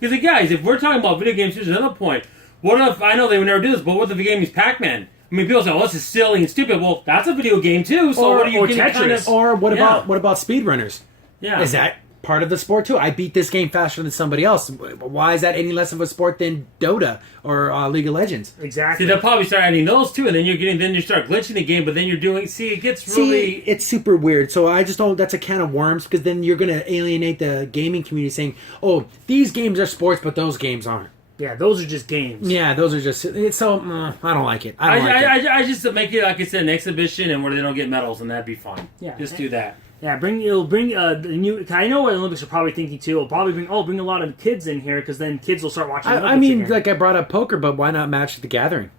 Because guys, if we're talking about video games, here's another point. What if I know they would never do this, but what if the game is Pac-Man? I mean, people say, "Oh, this is silly and stupid." Well, that's a video game too. So what are you or getting kind Tetris. of? Or what Yeah. about speedrunners? Yeah, Is that part of the sport too? I beat this game faster than somebody else. Why is that any less of a sport than Dota or League of Legends? Exactly. See, they'll probably start adding those too, and then you start glitching the game, but then you're doing. See, it gets really. See, it's super weird. So I just don't. That's a can of worms because then you're going to alienate the gaming community, saying, "Oh, these games are sports, but those games aren't." yeah, those are just games. Yeah, those are just. It's so I don't like it. I don't like it. I just make it like I said, an exhibition, and where they don't get medals, and that'd be fine. Yeah. Just do that. Yeah, it'll bring the new. I know what the Olympics are probably thinking too. It'll probably bring a lot of kids in here because then kids will start watching. The I Olympics mean, again. like I brought up poker, but why not Magic the Gathering?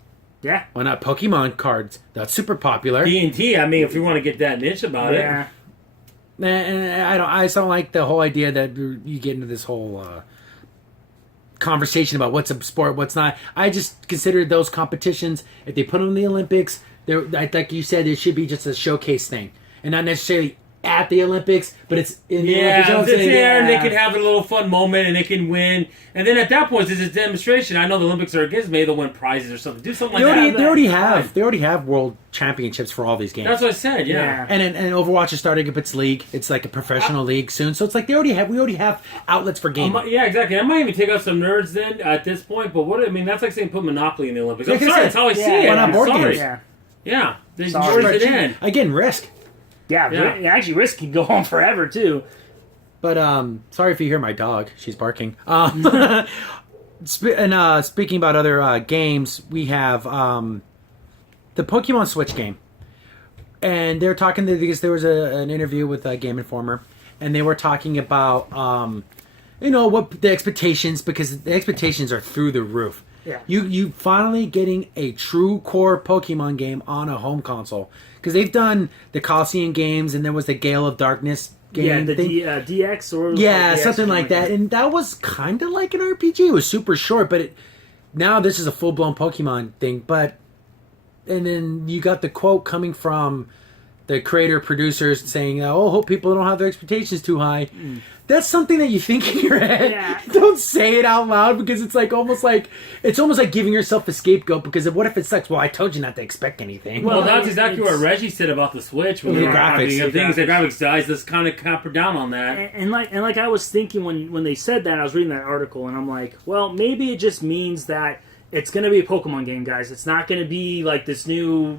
yeah, Why not Pokemon cards? That's super popular. D&T. I mean, if you want to get that niche about yeah. And I just don't like the whole idea that you get into this whole conversation about what's a sport, what's not. I just consider those competitions, if they put them in the Olympics, like you said, it should be just a showcase thing, and not necessarily at the Olympics, but it's in the Olympics. You know what I'm it's saying? there, and they Yeah. can have a little fun moment, and they can win. And then at that point, it's a demonstration. I know the Olympics are against. Maybe they'll win prizes or something. Do something They like already, that. they already have world championships for all these games. That's what I said. Yeah. And Overwatch is starting up its league. It's like a professional league soon. So it's like we already have outlets for gaming. Yeah, exactly. I might even take out some nerds then at this point. But what I mean, that's like saying put Monopoly in the Olympics. I'm Like I sorry, said, that's how I see yeah, it. why not I'm board sorry. games? Yeah. Yeah, they Sorry. where's it in? Again, Risk. Yeah, actually, Risk can go on forever too. But sorry if you hear my dog; she's barking. Speaking about other games, we have the Pokemon Switch game, and they're talking because there was an interview with Game Informer, and they were talking about what the expectations, because the expectations are through the roof. Yeah. You finally getting a true core Pokemon game on a home console, because they've done the Coliseum games, and there was the Gale of Darkness game. Yeah, the DX or yeah, DX something like that, and that was kind of like an RPG. It was super short, but now this is a full blown Pokemon thing. And then you got the quote coming from the creator producers saying, "Oh, hope people don't have their expectations too high." That's something that you think in your head. Yeah. Don't say it out loud, because it's almost like giving yourself a scapegoat, because what if it sucks? Well, I told you not to expect anything. Well, that's exactly what Reggie said about the Switch. When The they were graphics. having things, the graphics guys, let's kind of camper down on that. And like I was thinking when they said that, I was reading that article, and I'm like, well, maybe it just means that it's going to be a Pokemon game, guys. It's not going to be like this new,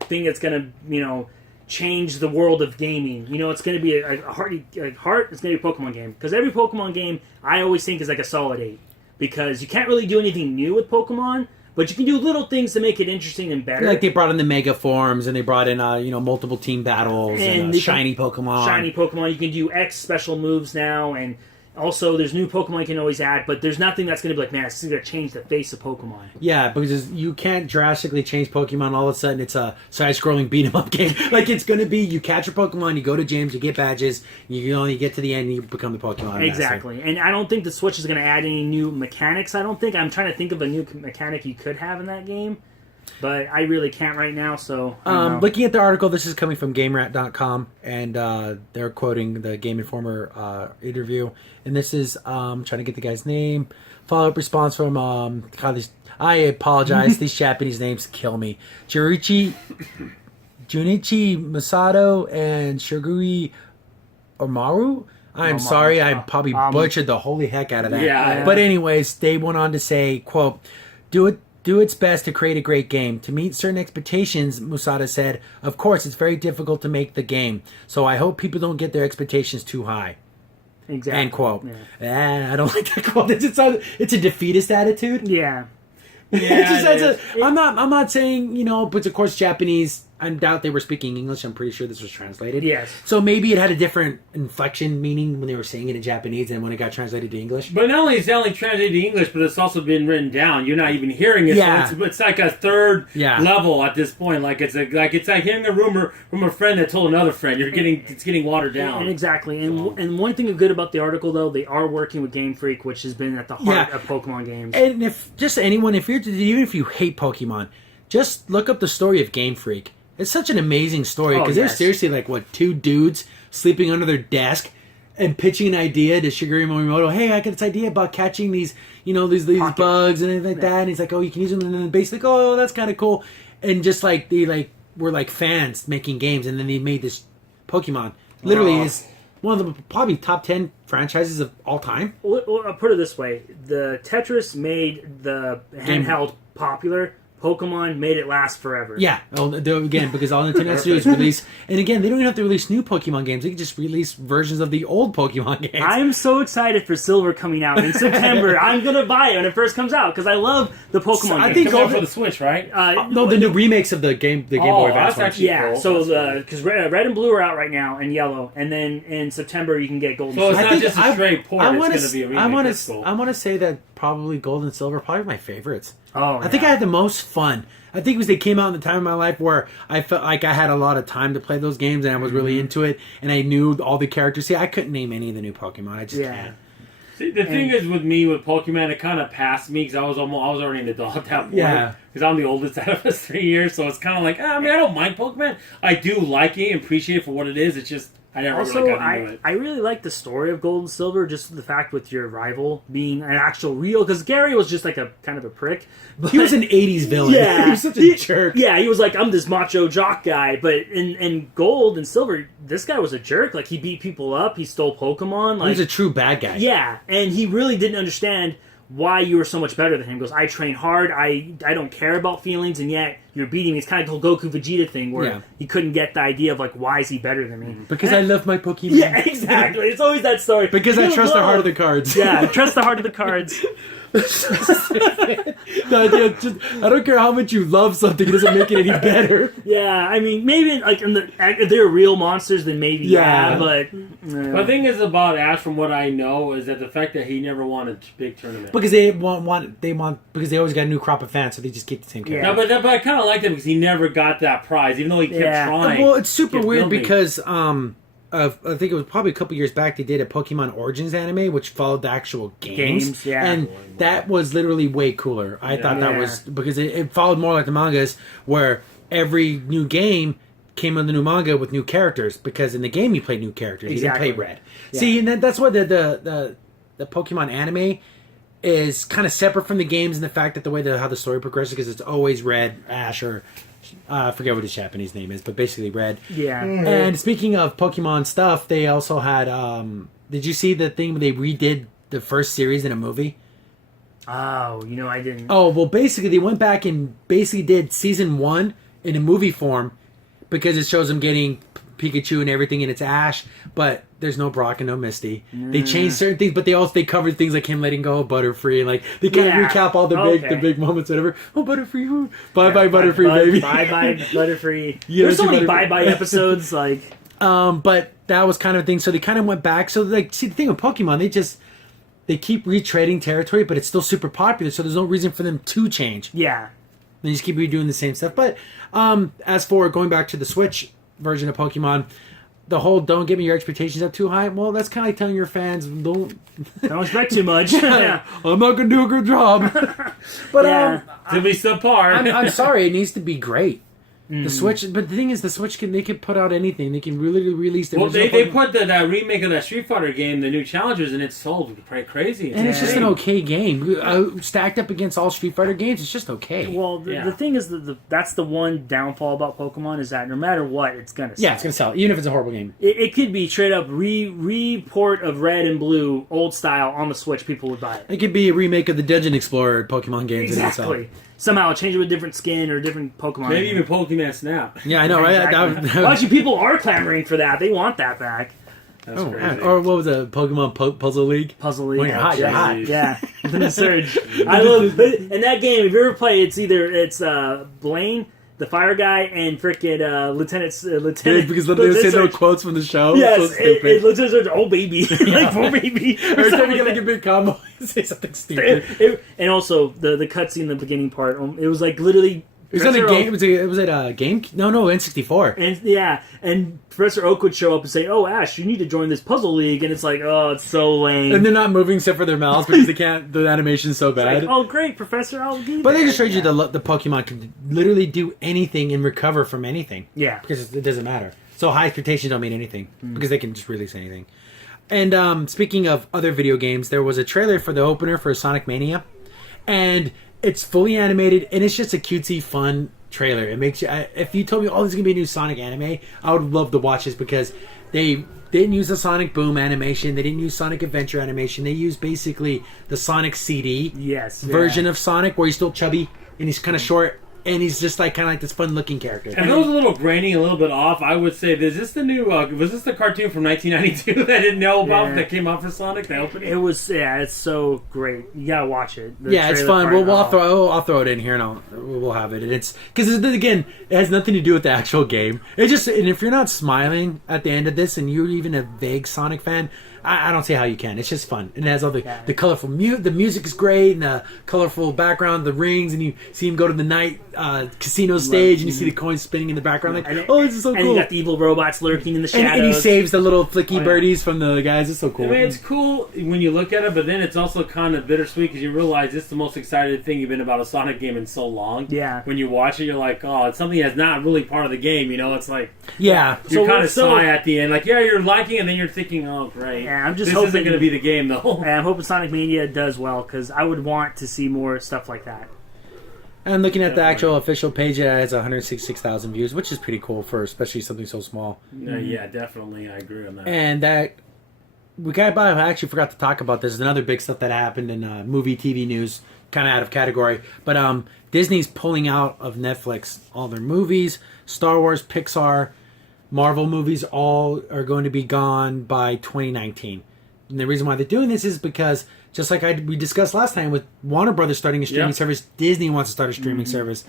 thing that's going to, change the world of gaming. It's going to be it's going to be a Pokemon game. Because every Pokemon game, I always think is like a solid 8. Because you can't really do anything new with Pokemon, but you can do little things to make it interesting and better. Like they brought in the Mega Forms, and they brought in multiple team battles, and shiny Pokemon. Shiny Pokemon. You can do X special moves now, and also there's new Pokemon you can always add, but there's nothing that's going to be like, man, this is going to change the face of Pokemon. Yeah, because you can't drastically change Pokemon all of a sudden. It's a side-scrolling beat-em-up game. Like, it's going to be, you catch your Pokemon, you go to gyms, you get badges, you get to the end, and you become the Pokemon Exactly. master. And I don't think the Switch is going to add any new mechanics. I'm trying to think of a new mechanic you could have in that game, but I really can't right now, so I don't know. Looking at the article, this is coming from GameRat.com, and they're quoting the Game Informer interview. And this is, trying to get the guy's name. Follow-up response from, I apologize, these Japanese names kill me. Junichi Masato and Shiguri Omaru? I'm sorry, I probably butchered the holy heck out of that. Yeah. But anyways, they went on to say, quote, do its best to create a great game. To meet certain expectations, Musada said, of course, it's very difficult to make the game. So I hope people don't get their expectations too high. Exactly. End quote. Yeah. I don't like that quote. It's a defeatist attitude. Yeah. I'm not saying, but of course Japanese, I doubt they were speaking English. I'm pretty sure this was translated. Yes. So maybe it had a different inflection meaning when they were saying it in Japanese and when it got translated to English. But not only is it only translated to English, but it's also been written down. You're not even hearing it. Yeah. So it's like a third Yeah. level at this point. Like it's like hearing a rumor from a friend that told another friend. It's getting watered down. And exactly. And one thing good about the article, though, they are working with Game Freak, which has been at the heart of Pokemon games. And if just anyone, even if you hate Pokemon, just look up the story of Game Freak. It's such an amazing story, because they're seriously like, two dudes sleeping under their desk and pitching an idea to Shigeru Miyamoto. Hey, I got this idea about catching these, these bugs and anything like that. And he's like, oh, you can use them. And then basically, oh, that's kind of cool. And just like they were like fans making games, and then they made this Pokemon. Literally is one of the probably top 10 franchises of all time. Well, I'll put it this way: the Tetris made the handheld popular. Pokemon made it last forever. Yeah, again, because all Nintendo has to do is release, and again, they don't even have to release new Pokemon games. They can just release versions of the old Pokemon games. I'm so excited for Silver coming out in September. I'm gonna buy it when it first comes out because I love the Pokemon I games. think It's coming out for the Switch, right? No, the new remakes of the Game Boy Advance. that's ones. actually Yeah, cool. so because red and blue are out right now, and yellow, and then in September you can get gold. So and it's silver. not just a straight port. It's going to be a remake. That's cool. I want to say that probably Gold and Silver are probably my favorites. Oh, I think I had the most fun. I think it was they came out in the time of my life where I felt like I had a lot of time to play those games, and I was really into it, and I knew all the characters. See, I couldn't name any of the new Pokemon. I just can't. See, the thing is with me with Pokemon, it kind of passed me because I was already an adult at that point. Yeah. Because I'm the oldest out of us 3 years, so it's kind of like I don't mind Pokemon. I do like it and appreciate it for what it is. It's just I never Also, really got into it. I really like the story of Gold and Silver, just the fact with your rival being an actual real, because Gary was just like a kind of a prick. But, He was an 80s villain. Yeah. He was such a jerk. Yeah, he was like, I'm this macho jock guy, but in Gold and Silver, this guy was a jerk. Like, he beat people up, he stole Pokemon. Like, He was a true bad guy. yeah, and he really didn't understand why you were so much better than him. He goes, I train hard, I don't care about feelings, and yet you're beating me. It's kind of the Goku Vegeta thing where Yeah. he couldn't get the idea of like, why is he better than me? Because I love my Pokemon. Yeah, exactly. It's always that story. Because I trust the heart of the cards. Yeah, trust the heart of the cards. The idea of just, I don't care how much you love something, it doesn't make it any better. Yeah, I mean, maybe like if they're real monsters, then maybe but The thing is about Ash, from what I know, is that the fact that he never won a big tournament. Because they want because they always got a new crop of fans, so they just keep the same character. Yeah. No, but I kind of liked it because he never got that prize, even though he kept trying. Well, it's super kept weird building. because I think it was probably a couple years back they did a Pokemon Origins anime which followed the actual games, yeah. and that was literally way cooler. I thought that was because it followed more like the mangas where every new game came with a new manga with new characters, because in the game you played new characters, Exactly. you didn't play Red. Yeah. See, and that's why the Pokemon anime is kind of separate from the games in the fact that the way how the story progresses, because it's always Red, Ash, or I forget what his Japanese name is, but basically Red. yeah. And speaking of Pokemon stuff, they also had. Did you see the thing where they redid the first series in a movie? Oh, I didn't. Oh, well, basically they went back and basically did season 1 in a movie form, because it shows them getting Pikachu and everything, and it's Ash, but there's no Brock and no Misty. They changed certain things, but they covered things like him letting go of Butterfree, and like they kind of recap all the big moments, whatever. Oh, Butterfree, bye Butterfree, baby. Bye Butterfree. Yeah, There's so many Butterfree. bye bye episodes. Like, But that was kind of a thing. So they kind of went back. So like, see, the thing with Pokemon, they keep retreading territory, but it's still super popular. So there's no reason for them to change. yeah, They just keep redoing the same stuff. But as for going back to the Switch version of Pokemon, the whole "don't get me your expectations up too high." Well, that's kind of like telling your fans, "Don't expect too much. Yeah. I'm not going to do a good job." But Yeah. To be subpar. I'm sorry, it needs to be great. The Switch, but the thing is, the Switch can put out anything. They can really release the Well, original they Pokemon. put that remake of that Street Fighter game, the new Challengers, and it sold pretty crazy. And it's just an insane. okay game. Stacked up against all Street Fighter games, it's just okay. Well, the thing is that that's the one downfall about Pokemon is that no matter what, it's gonna sell. Yeah, it's going to sell, even if it's a horrible game. It could be straight up report of Red and Blue old style on the Switch. People would buy it. It could be a remake of the Dungeon Explorer Pokemon games. Exactly. Somehow change it with a different skin or different Pokemon. Maybe even Pokemon Snap. Yeah, I know, right? Exactly. Well, actually, people are clamoring for that. They want that back. That's Oh, crazy. or what was it? Pokemon Puzzle League? Puzzle League. When you're hot, you're hot. Yeah, the Surge. I love in that game. If you ever play, it's Blaine, the fire guy, and frickin' Lieutenant. Dude, because they Lieutenant say little Surge. quotes from the show. Yes, So stupid. Lieutenant Surge. Oh baby, like oh baby. Or Every time something you get like like a big combo, you say something that. stupid. And also the cutscene in the beginning part. It was like literally. It was on a Professor game. Was it a game? No, N64. And Professor Oak would show up and say, "Oh, Ash, you need to join this puzzle league." And it's like, oh, it's so lame. And they're not moving except for their mouths because they can't. The animation's so bad. Like, oh, great, Professor, I'll be But there. they just showed you the Pokemon can literally do anything and recover from anything. Yeah. Because it doesn't matter. So high expectations don't mean anything because they can just release anything. And speaking of other video games, there was a trailer for the opener for Sonic Mania, and it's fully animated and it's just a cutesy, fun trailer. It makes you. If you told me, "Oh, this is gonna be a new Sonic anime," I would love to watch this because they didn't use the Sonic Boom animation. They didn't use Sonic Adventure animation. They used basically the Sonic CD version of Sonic, where he's still chubby and he's kind of short. And he's just like kind of like this fun-looking character. If it was a little grainy, a little bit off, I would say, is this the new, was this the cartoon from 1992 that I didn't know about that came out for Sonic, the opening? It was, it's so great. You gotta watch it. The Yeah, it's trailer fun. part, I'll throw it in here, and we'll have it. And it's because again, it has nothing to do with the actual game. It just, and if you're not smiling at the end of this, and you're even a vague Sonic fan, I don't see how you can. It's just fun, and it has all the colorful the music is great, and the colorful background, the rings, and you see him go to the night casino stage, and you see the coins spinning in the background. Like, this is so and cool. you got the evil robots lurking in the shadows. And he saves the little flicky birdies from the guys. It's so cool. I mean, it's cool when you look at it, but then it's also kind of bittersweet because you realize it's the most excited thing you've been about a Sonic game in so long. Yeah. When you watch it, you're like, oh, it's something that's not really part of the game, you know? It's like, Yeah. you're kind of sigh at the end. Like, yeah, you're liking it, and then you're thinking, oh, great. Yeah, I'm just this hoping isn't going to be the game, though. And I'm hoping Sonic Mania does well because I would want to see more stuff like that. And looking at the actual official page, it has 166,000 views, which is pretty cool for especially something so small. Yeah, definitely. I agree on that. And that I actually forgot to talk about this. There's another big stuff that happened in movie TV news, kind of out of category. But Disney's pulling out of Netflix all their movies. Star Wars, Pixar, Marvel movies all are going to be gone by 2019. And the reason why they're doing this is because, just like we discussed last time with Warner Brothers starting a streaming service, Disney wants to start a streaming service.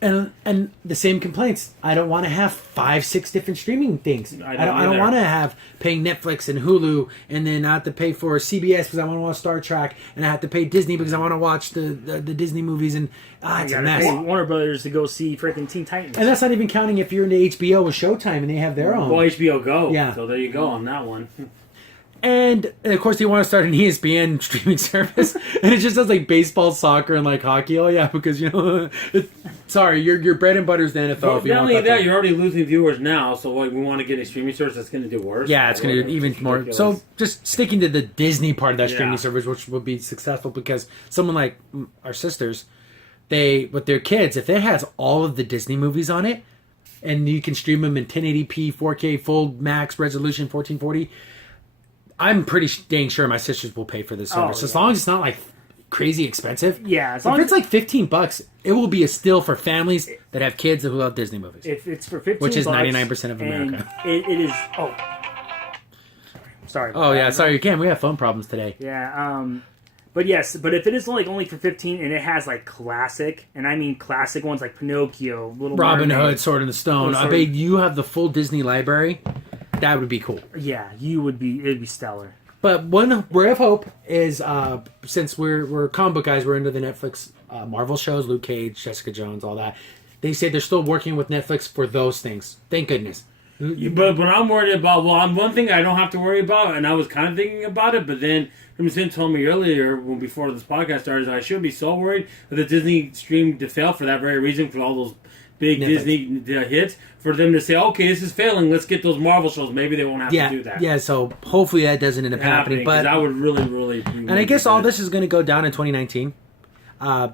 And the same complaints. I don't want to have 5-6 different streaming things. I don't want to have paying Netflix and Hulu, and then I have to pay for CBS because I want to watch Star Trek, and I have to pay Disney because I want to watch the Disney movies, and it's a mess. Pay Warner Brothers to go see freaking Teen Titans, and that's not even counting if you're into HBO with Showtime and they have their own. Well, HBO Go. Yeah. So there you go on that one. And of course, they want to start an ESPN streaming service, and it just does like baseball, soccer, and like hockey. Oh yeah, because sorry, your bread and butter is the NFL. But not only that, you're already losing viewers now. So we want to get a streaming service that's going to do worse. Yeah, it's going to do even more. Ridiculous. So just sticking to the Disney part of that streaming service, which will be successful because someone like our sisters, with their kids, if it has all of the Disney movies on it, and you can stream them in 1080p, 4K, full max resolution, 1440. I'm pretty dang sure my sisters will pay for this service as long as it's not like crazy expensive. Yeah, if it's like $15, it will be a steal for families that have kids who love Disney movies. If it's for $15, which is 99% of America. It is. Oh, sorry. Oh yeah, sorry again. We have phone problems today. Yeah. But yes, but if it is only for 15 and it has like classic, and I mean classic ones like Pinocchio, Little Robin Mermaid, Hood, Sword in the Stone. I bet you have the full Disney library. That would be cool. Yeah, it'd be stellar. But one ray of hope is since we're comic book guys, we're into the Netflix Marvel shows, Luke Cage, Jessica Jones, all that. They say they're still working with Netflix for those things. Thank goodness. But what I'm worried about, one thing I don't have to worry about, and I was kind of thinking about it, but then Tim told me earlier, before this podcast started, I shouldn't be so worried that the Disney stream to fail for that very reason, for all those big Netflix. Disney hits, for them to say, okay, this is failing, let's get those Marvel shows. Maybe they won't have to do that. Yeah, so hopefully that doesn't end up happening. But that would really and I guess all this is going to go down in 2019.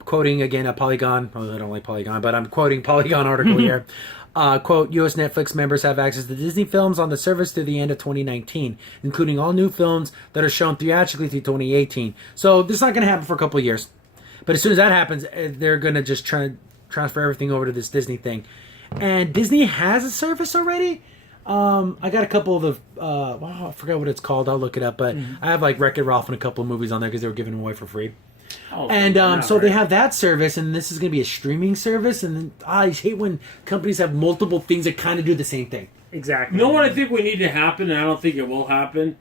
Quoting again a Polygon, I don't like Polygon, but I'm quoting Polygon article here. Quote, U.S. Netflix members have access to Disney films on the service through the end of 2019, including all new films that are shown theatrically through 2018. So this is not going to happen for a couple of years. But as soon as that happens, they're going to just try to transfer everything over to this Disney thing. And Disney has a service already. I got a couple of the, I forgot what it's called. I'll look it up. But I have like Wreck-It Ralph and a couple of movies on there because they were giving them away for free. Oh, and so they have that service, and this is going to be a streaming service. And I hate when companies have multiple things that kind of do the same thing. Exactly. You know what I think we need to happen, and I don't think it will happen?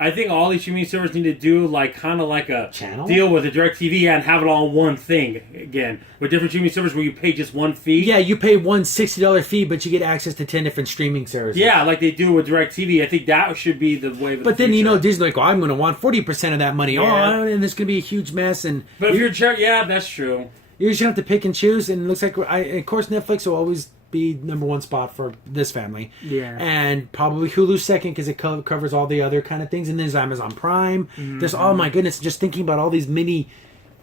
I think all these streaming services need to do kind of like a channel deal with a DirecTV and have it all one thing again with different streaming services where you pay just one fee. Yeah, you pay one $60 fee, but you get access to 10 different streaming services. Yeah, like they do with DirecTV. I think that should be the way. But then Disney's like, I'm going to want 40% of that money. Yeah. Oh, and there's going to be a huge mess. But if yeah, that's true. You just have to pick and choose, and it looks like of course Netflix will always be number one spot for this family. Yeah. And probably Hulu's second because it covers all the other kind of things. And there's Amazon Prime. There's, oh my goodness, just thinking about all these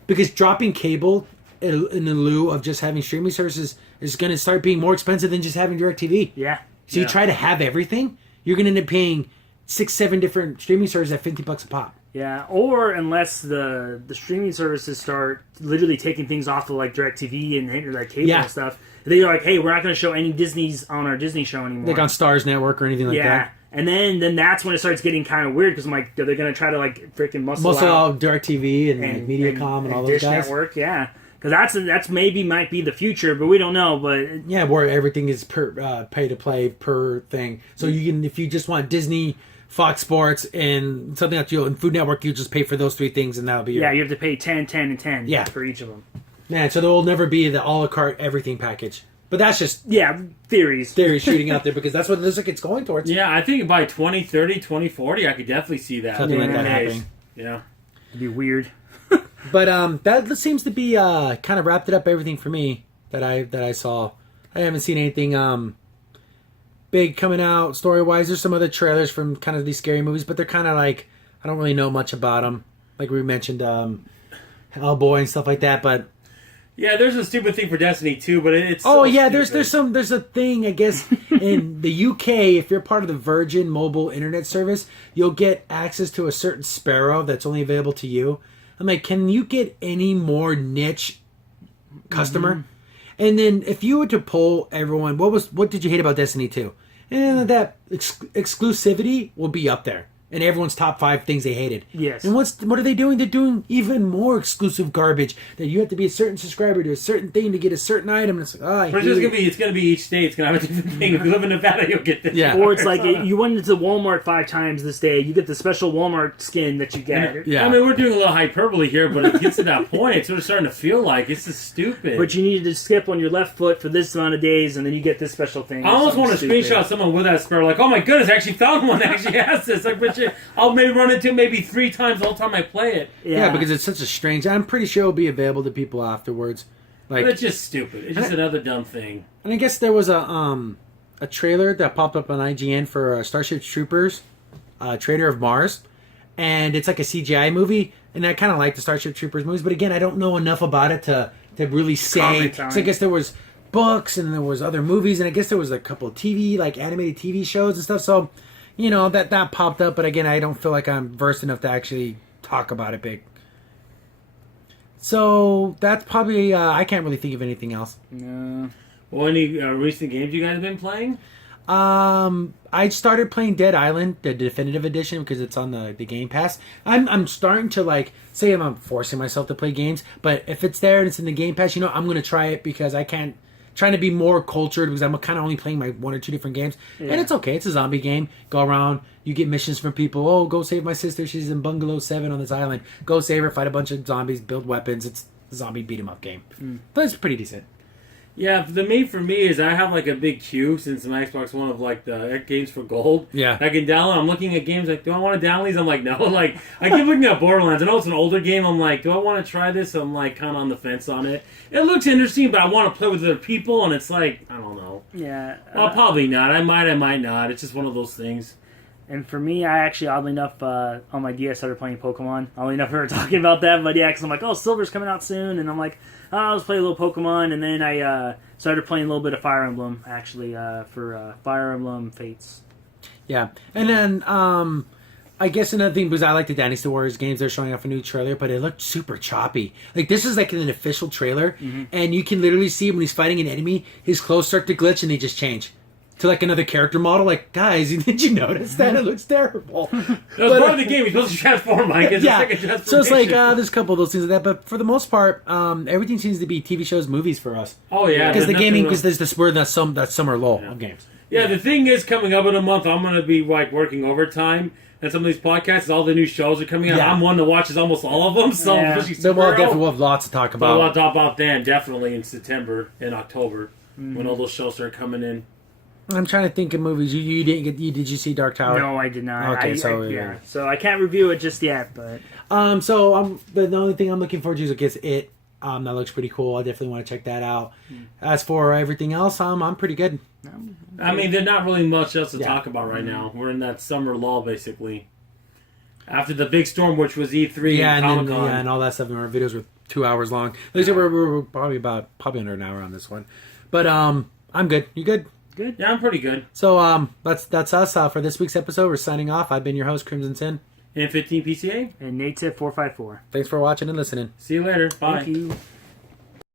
because dropping cable in the lieu of just having streaming services is going to start being more expensive than just having DirecTV. Yeah. So you try to have everything, you're going to end up paying 6-7 different streaming services at $50 a pop. Yeah, or unless the streaming services start literally taking things off of like DirecTV and like cable and stuff. They're like, hey, we're not going to show any Disney's on our Disney show anymore. Like on Stars Network or anything like that. Yeah, and then that's when it starts getting kind of weird because I'm like, are they going to try to like freaking muscle out DirecTV and like Mediacom and all those Dish guys? Network, yeah. Because that's maybe might be the future, but we don't know. But yeah, where everything is per pay to play per thing. So you can, if you just want Disney, Fox Sports, and something else, and Food Network, you just pay for those three things, and that'll be you have to pay 10, 10, and 10 for each of them. Man, so there will never be the a la carte everything package. But that's just theories shooting out there because that's what it looks like it's going towards. Yeah, I think by 2030, 2040, I could definitely see that. Something like that happening. Yeah. It'd be weird. But that seems to be kind of wrapped it up everything for me that I saw. I haven't seen anything big coming out story wise. There's some other trailers from kind of these scary movies, but they're kind of like I don't really know much about them. Like we mentioned, Hellboy and stuff like that. But Yeah, there's a stupid thing for Destiny 2, but it's Oh so yeah, stupid. there's a thing I guess in the UK. If you're part of the Virgin Mobile Internet Service, you'll get access to a certain sparrow that's only available to you. I'm like, can you get any more niche customer? And then if you were to poll everyone, what did you hate about Destiny 2? And that exclusivity will be up there. And everyone's top 5 things they hated. Yes. And what are they doing? They're doing even more exclusive garbage. That you have to be a certain subscriber to a certain thing to get a certain item. And it's like, But it's gonna be each state. It's gonna have a different thing. If you live in Nevada, you'll get this. Yeah. Or it's like you went into Walmart 5 times this day, you get the special Walmart skin that you get. Yeah. I mean, we're doing a little hyperbole here, but it gets to that point. It's sort of starting to feel like it's just stupid. But you need to skip on your left foot for this amount of days, and then you get this special thing. I almost want to Something screenshot someone with that sparrow, like, oh my goodness, I actually found one that actually has this. Like, but I'll maybe run into it maybe 3 times the whole time I play it. Yeah, because it's such a strange. I'm pretty sure it'll be available to people afterwards. Like, But it's just stupid. It's just another dumb thing. and I guess there was a trailer that popped up on IGN for Starship Troopers, Trader of Mars, and it's like a CGI movie. And I kind of like the Starship Troopers movies, but again, I don't know enough about it to really say. Comment on So I it. guess there was books and there was other movies, and I guess there was a couple of TV, like animated TV shows and stuff. So, you know, that popped up, but again, I don't feel like I'm versed enough to actually talk about it big. So that's probably I can't really think of anything else. No. Well, any recent games you guys have been playing? I started playing Dead Island, the definitive edition, because it's on the Game Pass. I'm starting to like say I'm forcing myself to play games, but if it's there and it's in the Game Pass, you know, I'm gonna try it because I can't. Trying to be more cultured because I'm kind of only playing my 1 or 2 different games, and it's okay. It's a zombie game. Go around, you get missions from people. Oh, go save my sister. She's in Bungalow 7 on this island. Go save her. Fight a bunch of zombies. Build weapons. It's a zombie beat 'em up game, but it's pretty decent. Yeah, the main for me is I have like a big queue since my Xbox One of like the games for gold. Yeah. I can download. I'm looking at games like, do I want to download these? I'm like, no. Like, I keep looking at Borderlands. I know it's an older game. I'm like, do I want to try this? I'm like kind of on the fence on it. It looks interesting, but I want to play with other people, and it's like, I don't know. Yeah. Well, probably not. I might not. It's just one of those things. And for me, I actually, oddly enough, on my DS started playing Pokemon. Oddly enough, we were talking about that, but yeah, because I'm like, oh, Silver's coming out soon, and I'm like, oh, let's play a little Pokemon, and then I started playing a little bit of Fire Emblem, actually, for Fire Emblem Fates. Yeah, and then I guess another thing, because I like the Dynasty Warriors games, they're showing off a new trailer, but it looked super choppy. Like, this is like an official trailer, and you can literally see when he's fighting an enemy, his clothes start to glitch and they just change to like another character model. Like, guys, did you notice that? It looks terrible. That was part of the game. You're supposed to transform, Mike. It's Yeah, a second so it's like transformation. there's a couple of those things like that, but for the most part, everything seems to be TV shows, movies for us. Oh, yeah. Because the there's gaming, nothing because there's this word that summer lull of games. Yeah, the thing is, coming up in a month, I'm going to be like working overtime, and some of these podcasts, all the new shows are coming out. Yeah. I'm one that watches almost all of them, so Yeah. especially Then we'll Supergirl. definitely have lots to talk But we'll about. talk about then, definitely in September and October, when all those shows start coming in. I'm trying to think of movies. You didn't get. Did you see Dark Tower? No, I did not. Okay, Yeah, so I can't review it just yet, but... So the only thing I'm looking forward to is guess it. That looks pretty cool. I definitely want to check that out. As for everything else, I'm pretty good. I mean, there's not really much else to Yeah. talk about right now. We're in that summer lull, basically. After the big storm, which was E3 Yeah, and and Comic then, Con. yeah, and all that stuff. And our videos were 2 hours long. At least we're probably under an hour on this one. But I'm good. You good? Good. Yeah, I'm pretty good. So that's us for this week's episode. We're signing off. I've been your host, Crimson Sin. And 15 PCA. And Native 454. Thanks for watching and listening. See you later. Bye. Thank you.